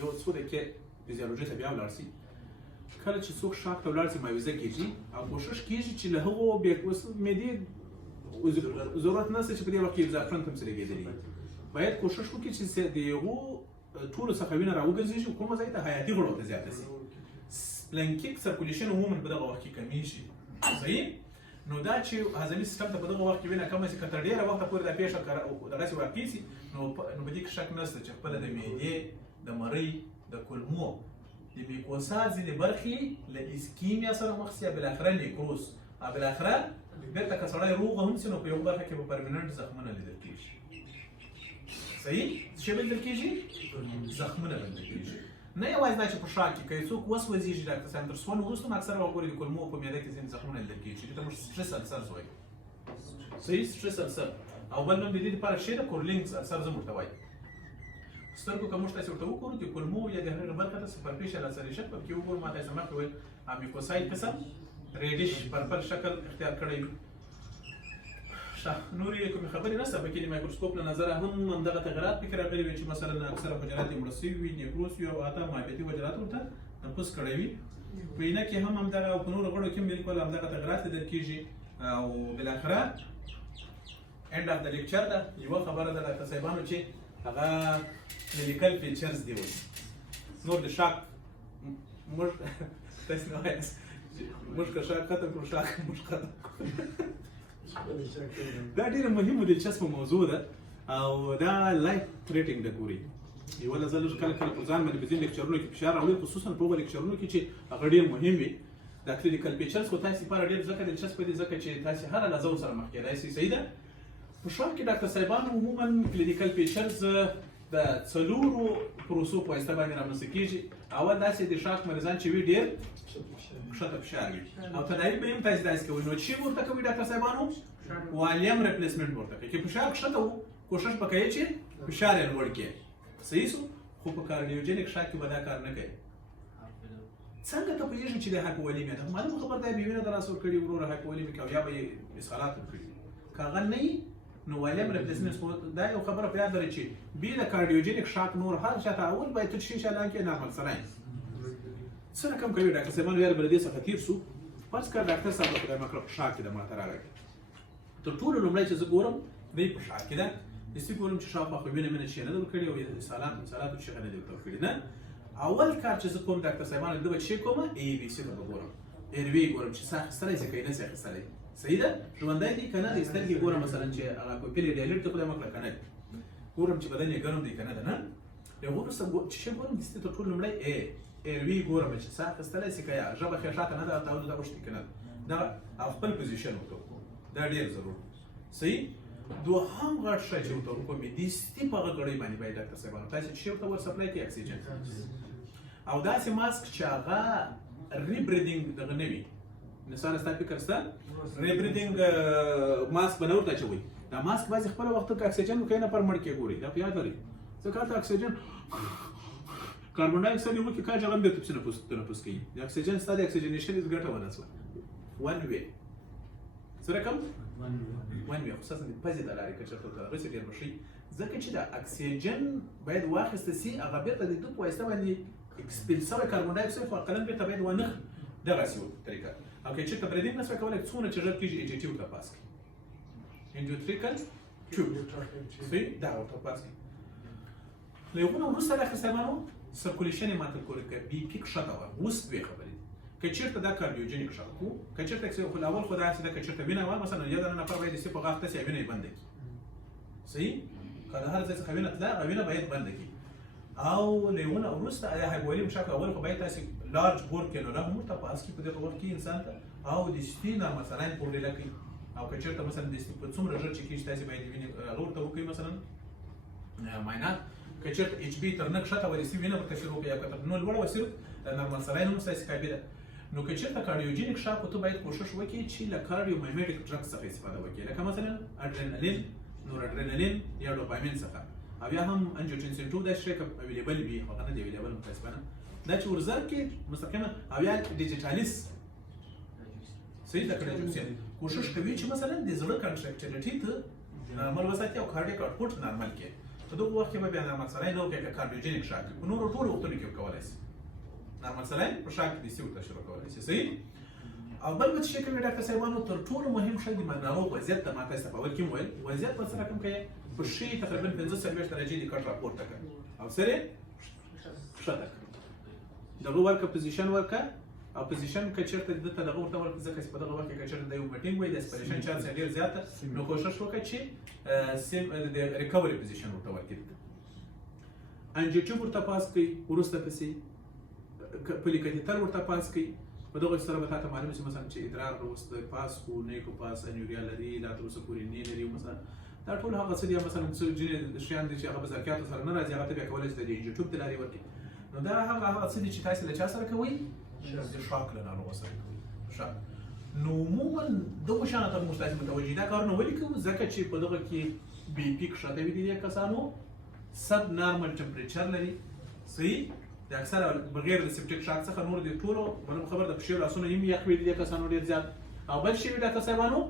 یو څو دقیقې فزیالوژي ته بیا ولاړ سي کله چې څوک شاک ته ولاړ سي معاوضه کېږي او کوشش کېږي چې له هغو معدې ضرورت نه شي چې په دې وخت کې اضافرنټ هم سره کېدلی باید کوشش وکړي چې د هغو ټولو څخه وینه راوګرځېږي کومه ځای ته حیاتي غړو ته زیاته سي سپلنکیک سرکولیشن عموما په دغه وخت کې کمیږي صحیح نو دا چې هضمي سیستم ته په دغه وخت کې وینه کمه سي که تر ډېره وخته پورې دا پېښه دغسې واقع سي نو په دې کې شک نشته چې خپله د معدې د مرۍ د کولمو د میکوسا ځینې برخې له اسکیمیا سره مخ سي بالاخره نیکروز او بالاخره بېرته که سړی روغه هم سي نو په یو برخه کې به پرمننټ زخمونه لیدل کېږي صحیح څه بلدل کېږي زخمونه بلدل کېږي نه یوازې دا چې په شا کې که څوک وسوځېږي ډاکټر صاحب تر سون وروسته هم اکثره وګورئ د کولمو په معده کې ځینې زخمونه لیدل کېږي چې دې ته موږ سټرس السرز وایو صحیح سټرس السر او بل نوم د دې دپاره شی د کورلینګز السر زه ورته وایي سترګو که موږ تاسې ورته وګورو د کولمو یا د هغې برخه ته سوپرفیشل السریشن په کې وګورو ما تاسې مخکې ویل امیکوسایډ قسم ریډش پرپل شکل اختیار کړی وي. نورې کومې خبرې نشته په کې د مایکروسکوپ له نظره هم همدغه تغیرات پکې راغلي وي چې مثلا اکثره حجرات یې مړه سوي وي نیکروس وي او حتی معافیتي حجرات ورته تنفس کړی وي. په وینه کې هم همدغه او په نورو غړو کې هم بالکل همدغه تغیرات لیدل کېږي. او بالاخره end of the lecture ده یوه خبره ده ډاکټر صاحبانو چې هغه کلینیکل فیچرز دي اوس نور د شاک موږ تاسې نه وایاست موږ که شاک ختم کړو شاک موږ ختم دا ډېره مهمه دلچسپه موضوع ده او دا لایف تریټینګ ده ګوري یوه لږ زه کله کله پر ځان باندې په ځینې لیکچرونو کې فشار راوړي خصوصا په هغو لیکچرونو کې چې هغه ډېر مهم وي. دا کلینیکل فیچرز خو تاسې لپاره ډېر ځکه دلچسپه دي ځکه چې تاسې هره لحظه ورسره مخ کېدای شئ. صحیح ده؟ په شاک کې ډاکټر صاحبانو عموما کلینیکل فیچرز د څلورو پروسو په واسطه باندې رامنځته کېږي. اول داسې د شاک مریضان چې وي ډېر ښکته فشار وي او تداوي به هم تاسې داسې کوئ. نو چې ورته کوي ډاکټر صاحبانو والیم ریپلیسمنټ ورته کوي. که فشار ښکته و کوشش به کوي چې فشار یې لوړ کړي. صحیح شو؟ خو په کارډیوجنیک شاک کې به دا کار نه کوي. څنګه ته پوهېږې چې د هایپوولیمیا ده؟ معلومه خبره ده بې وینه دراسه ورکړي وروره هایپوولیمیک او یا به یې اسهالات ورکړي. که هغه نه وي نو والیم ریپلیسمنټ دا یو خبره په یاد لرئ چې بې د کارډیوجنیک شاک نور هر چاته اول باید تش شي چالان کې نارمل سلاین څه رقم کوي. ډاکټر صاحبانو یار بلدې څخه تېر شو فرض کړه ډاکټر صاحب په خدای مکړه په شاک کې د ماته راغی. تر ټولو لومړی چې زه ګورم دی په شاک کې ده دستي ګورم چې شاوخوا خو وینه مینه شی نه ده ورکړې او اسهالات شی نه دي ورته ورکړي. نه اول کار چې زه کوم ډاکټر صاحبانو ده به چې کومه ای بي سی ته به ګورم ایروي ګورم چې ساه اخیستلی چې که یې نه شي اخیستلی. صحیح ده؟ ژوندی دی که نه دی؟ سترګې ګورم مثلا چې هغه کوپیلې ډایلیټ ته خدای مکړه که نه دی. ګورم چې بدن یې ګرم دی که نه ده. نه د هغو وروسته چې شی ګورم دستي تر ټولو لومړی ایروي ګورم چې ساه اخیستلی شي که یا ژبه ښې شاته نه ده تاونه ده اوښتي که نه ده. دغه او خپل پوزیشن ورته وکړو دا ډېر ضرور. صحیح؟ دوهم غټ شی چې ورته وکړو دستي په هغه ګړۍ باندې باید ډاکټر صاحبانو تاسې چې شی ورته ور سپلای کړي اکسیجن او داسې ماسک چې هغه ریبریدینګ دغه نه وي. مثال ستا فکر شته ریبریدینګ ماسک به نه ورته اچوئ. دا ماسک بعضې خپله وخت که اکسیجن وکړئ نفر مړ کې ګوري دا په یاد لرئ. ځکه هلته اکسیجن کاربن ډای اکساید یې وکړي کاج هغه هم بېرته پسې تنفس کوي. د اکسیجن ستا د اکسیجنیشن هېڅ ګټه ونه شوه. ون وی څه رقم ون وی خصوصا د پزې د لارې که چېرته ورته دغسې ډېر به ښي ځکه چې د اکسیجن باید واخیسته سي هغه بېرته د ده په واسطه باندې اکسپیل شوی کاربن ډای اکساید خو اقلا بېرته باید ونه دغسې طریقه او که چېرته بریدینګ نه شوی کولی څومره چې ژر کېږي ایجیټي ورته پاس کړي انډیوټریکل ټیوب صحیح دا ورته پاس کړي. له هغونه وروسته ډاکټر صاحبانو سرکولیشن یې ماته کول که بي پي ښکته وه. اوس دوې خبرې دي که چېرته دا کارډیوجنیک شاک و که چېرته خو اول خو داسې ده که چېرته وینه وه مثلا یو دانه نفر باید دستي په غاښ داسې وینه یې بنده کړي. صحیح؟ که د هر ځای څخه وینه تله هغه وینه باید بنده کړي. او له هغونه وروسته هایپوولیم شاک اول خو باید تاسې لارج بور کینولا هم ورته پاس کړي په دغه وخت کې انسان ته او دستي نارمل سلاین پورډیله کوي او که چېرته مثلا دستي په څومره ژر چې کېږي تاسې باید وینې هغه ورته وکړئ مثلا معاینات. که چېرته ایچ بي تر نه کښته وه دستي وینه ورته شروع کړئ یا که تر نه لوړه وه صرف نارمل سلاین هم ستاسې کافي ده. نو که چېرته کارډیوجنیک شاک و ته باید کوشش وکړې چې له کارډیومایمیټک ډرګ څخه استفاده وکړې لکه مثلا اډرینالین نور اډرینالین یا ډوپامین څخه او یا هم انجیوټنسین 2 داسې شی که اویلیبل وي هغه نه دی اویلیبل متاسفانه دا چې ورزر کې مستقیما او یا ډیجیټالیس صحیح ده کارډیوجنیک کوشش کوي چې مثلا د زړه کنټراکټیلیټي ته نارمل وساتي او کارډیک آوټپوټ نارمل کړي. په دغه وخت کې به بیا نارمل سلاین نه وکړي که کارډیوجنیک شاک په نورو ټولو وختونو کې کولی شي نارمل سلاین په شاک کې دستي ورته شروع کولی شي. صحیح؟ او بل به څه شی کوي ډاکټر صاحبانو تر ټولو مهم شی د ناروغ وضعیت ته ما تاسو ته په اول کې وویل وضعیت به څه رقم کوي په شي تقریبا 45 درجې د کټ راپورته کوي او سره ښکته کوي دغه ورکه پوزیشن ورکه او پوزیشن که چېرته دته دغه ورته ورکړي ځکه چې په دغه وخت کې که چېرته د یو میټینګ وي د اسپریشن چانس یې ډېر زیاته نو کوشش وکړه چې د ریکوري پوزیشن ورته ورکړي. انجیوټیوب ورته پاس کړئ وروسته پسې پلیکتیتر ورته پاس کړئ. په دغه سره به تاته معلوم شي مثلا چې ادرار وروسته پاس کو نیکو پاس انیوریا لري لا تر اوسه پورې نه لري مثلا دا ټول هغه څه دي مثلا څه ځینې شیان دي چې هغه په ذکیاتو سره نه راځي هغه ته بیا کولی شي د انجیوټیوب د لارې ورکړي. نو دا هغه څه دي چې تاسې له چا سره کوئ د شاک له ناروغ سره کوئ شاک. نو عموما دغو شیانو ته موږ تاسې متوجه دا کارونه ولې کوو ځکه چې په دغه کې بي پي ښکته وي د دې کسانو سب نارمل ټمپریچر لري صحیح د اکثره بغیر د سپټیک شاک څخه نور د ټولو بلم خبر د پښې لاسونه یم یخ وي د کسانو ډیر زیات او بل شی ډاکټر صاحبانو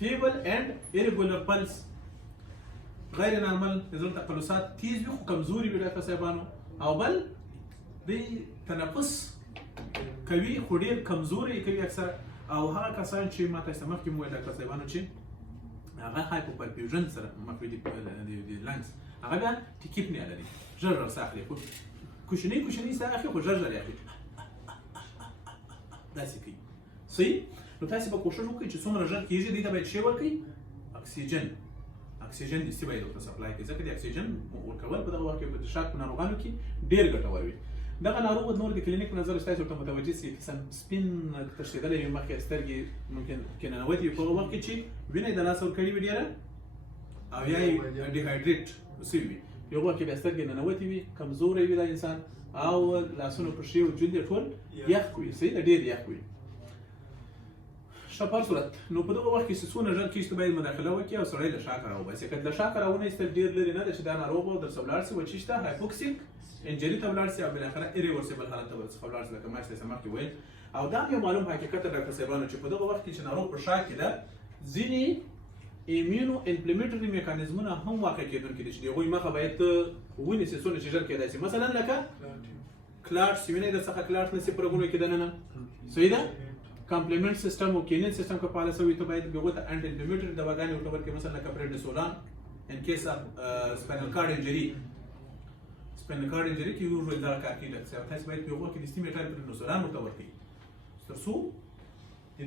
فیبل اند ایرګولر پلس غیر نارمل نزول تقلصات تیز وي خو کمزوري وي ډاکټر صاحبانو او بل د تنفس کوي خو ډیر کمزوري کوي اکثره او هغه کسان چې ما تاسو مخکې مو ډاکټر صاحبانو چې هغه هایپوپرفیوژن سره مخ دي د لنګز هغه بیا ټیکیپ نه لري ژر ساخلي خو کوشنی ساخلي خو ژر یاخلي داسې کوي صحیح نو تاسو به کوشش وکړئ چې څومره ژر کېږي دې ته باید شی ورکړئ اکسیجن دې باید ورته سپلای کړئ ځکه د اکسیجن ورکول په دغه وخت کې د شاک په ناروغانو کې ډېر ګټور وي دغه ناروغ نور د کلینیک په نظر تاسو ورته متوجه سي سپین تشدیدلې وي مخکې سترګې ممکن کې ننوتي په هغه وخت کې چې وینه د لاس ورکړې وي ډېره او یا یې ډیهایډریټ وسوي وي یو وخت کې بیا سترګې ننوتي وي کمزوری وي دا انسان او لاسونه پښې او جلد یې ټول یخ وي صحیح ډېر یخ وي شپر صورت نو په دغه وخت کې څونه ژر کېږي باید مداخله وکړي او سړی له شاکه راوباسي که له شاکه راونه ایستل ډېر لرې نه ده چې دا ناروغ به درڅه ولاړ سي وچی شته هایپوکسیک انجري ته ولاړ سي او بالاخره ایریورسیبل حالت ته ورڅخه ولاړ سي لکه ما چې تاسو مخکې ویل او دا یو معلوم حقیقت دی ډاکټر صاحبانو چې په دغه وخت کې چې ناروغ په شاک کې ده ځینې ایمیونو انفلمیټري میکانیزمونه هم واقع کېدونکي دي چې د هغوی مخه باید ونیسي څونه چې ژر کېدای سي مثلا لکه کلاټس وینې درڅخه کلاټ نه سي په رګونو کې دننه صحیح ده کمپلیمنٹ سیستم او کینین سیستم کا پاله سوی ته باید هغه ته انټي انفلمیټري دواګانې ورته ورکړي مثلا لکه پریډنسولان ان کیس اف سپاینل کارډ انجری کې یو ډول دا کار کوي چې تاسو باید په هغه کې د استیمیټال پریډنسولان ورته ورکړي ترڅو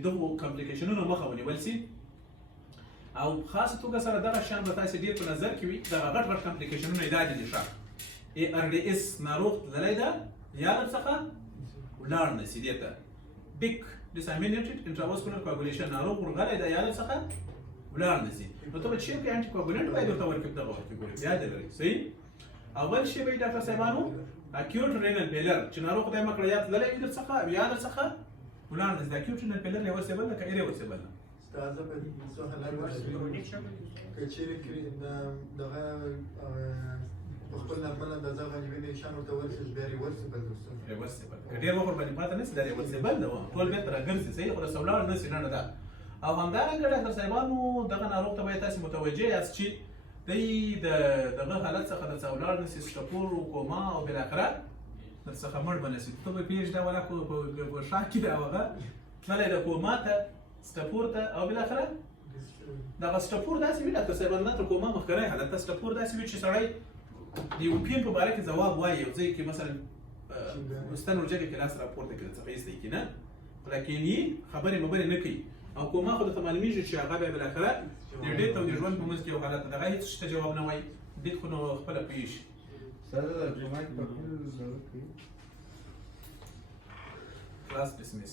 دغه کمپلیکیشنونو مخه ونیول سي او خاصه توګه سره دغه شان به تاسو ډیر په نظر کې وي دا غټ کمپلیکیشنونه ایجاد دي شاک ای ار ډي اس ناروغ تللی ده یا څخه ولاړ نه سي دیته بیک disseminated intravascular coagulation ناروغ ورغلی دا یا څخه ولاړ نه سي نو ته به چې کې انټي کوګولنټ باید ورته ورکړي دغه وخت کې ګوري یاد لرئ صحیح اول شی به ډاکټر صاحبانو اکیوټ رینل فیلر چې ناروغ د مکړه یا تللی وي درڅخه یا درڅخه ولاړ نه سي د اکیوټ رینل فیلر ریورسیبل ده که ایریورسیبل ده استاذ په دې څه حالات کې چې دغه خپل نرمل اندازه باندې ویني شان ورته ورسېږي بیا ریورسیبل ده ریورسیبل ډېر وخت باندې پاتې نه سي دا ریورسیبل ده ټول بیا تر ګرځي صحیح خو سولار نه سي نه ده او همدارنګه ډاکټر صاحبانو دغه ناروغ ته باید تاسو متوجه یاست چې دغه حالت څخه د سولار نه سي سټپور او کوما او بالاخره درڅخه مړ به نه سي ته به پیژ دا ولا په شاک کې دا هغه تللی د کوما ته سټپور ته او بالاخره دغه سټپور داسې وي ډاکټر صاحبانو نه تر کوما مخکرۍ حالت ته سټپور داسې وي چې سړی د یو پین په باره کې ځواب وایي یو ځای کې مثلا ستن ورجګه کې لاس راپورته کړي څه ایستي کې نه لکن یې خبرې نه کوي او کومه خو ته معلومیږي چې هغه به بالاخره د ډېر ته د ژوند په منځ کې یو حالت دغه هیڅ شته جواب نه وایي دې خو نو خپله پوهېږي سره د جمعه په خپل ضرورت کوي کلاس ډسمیس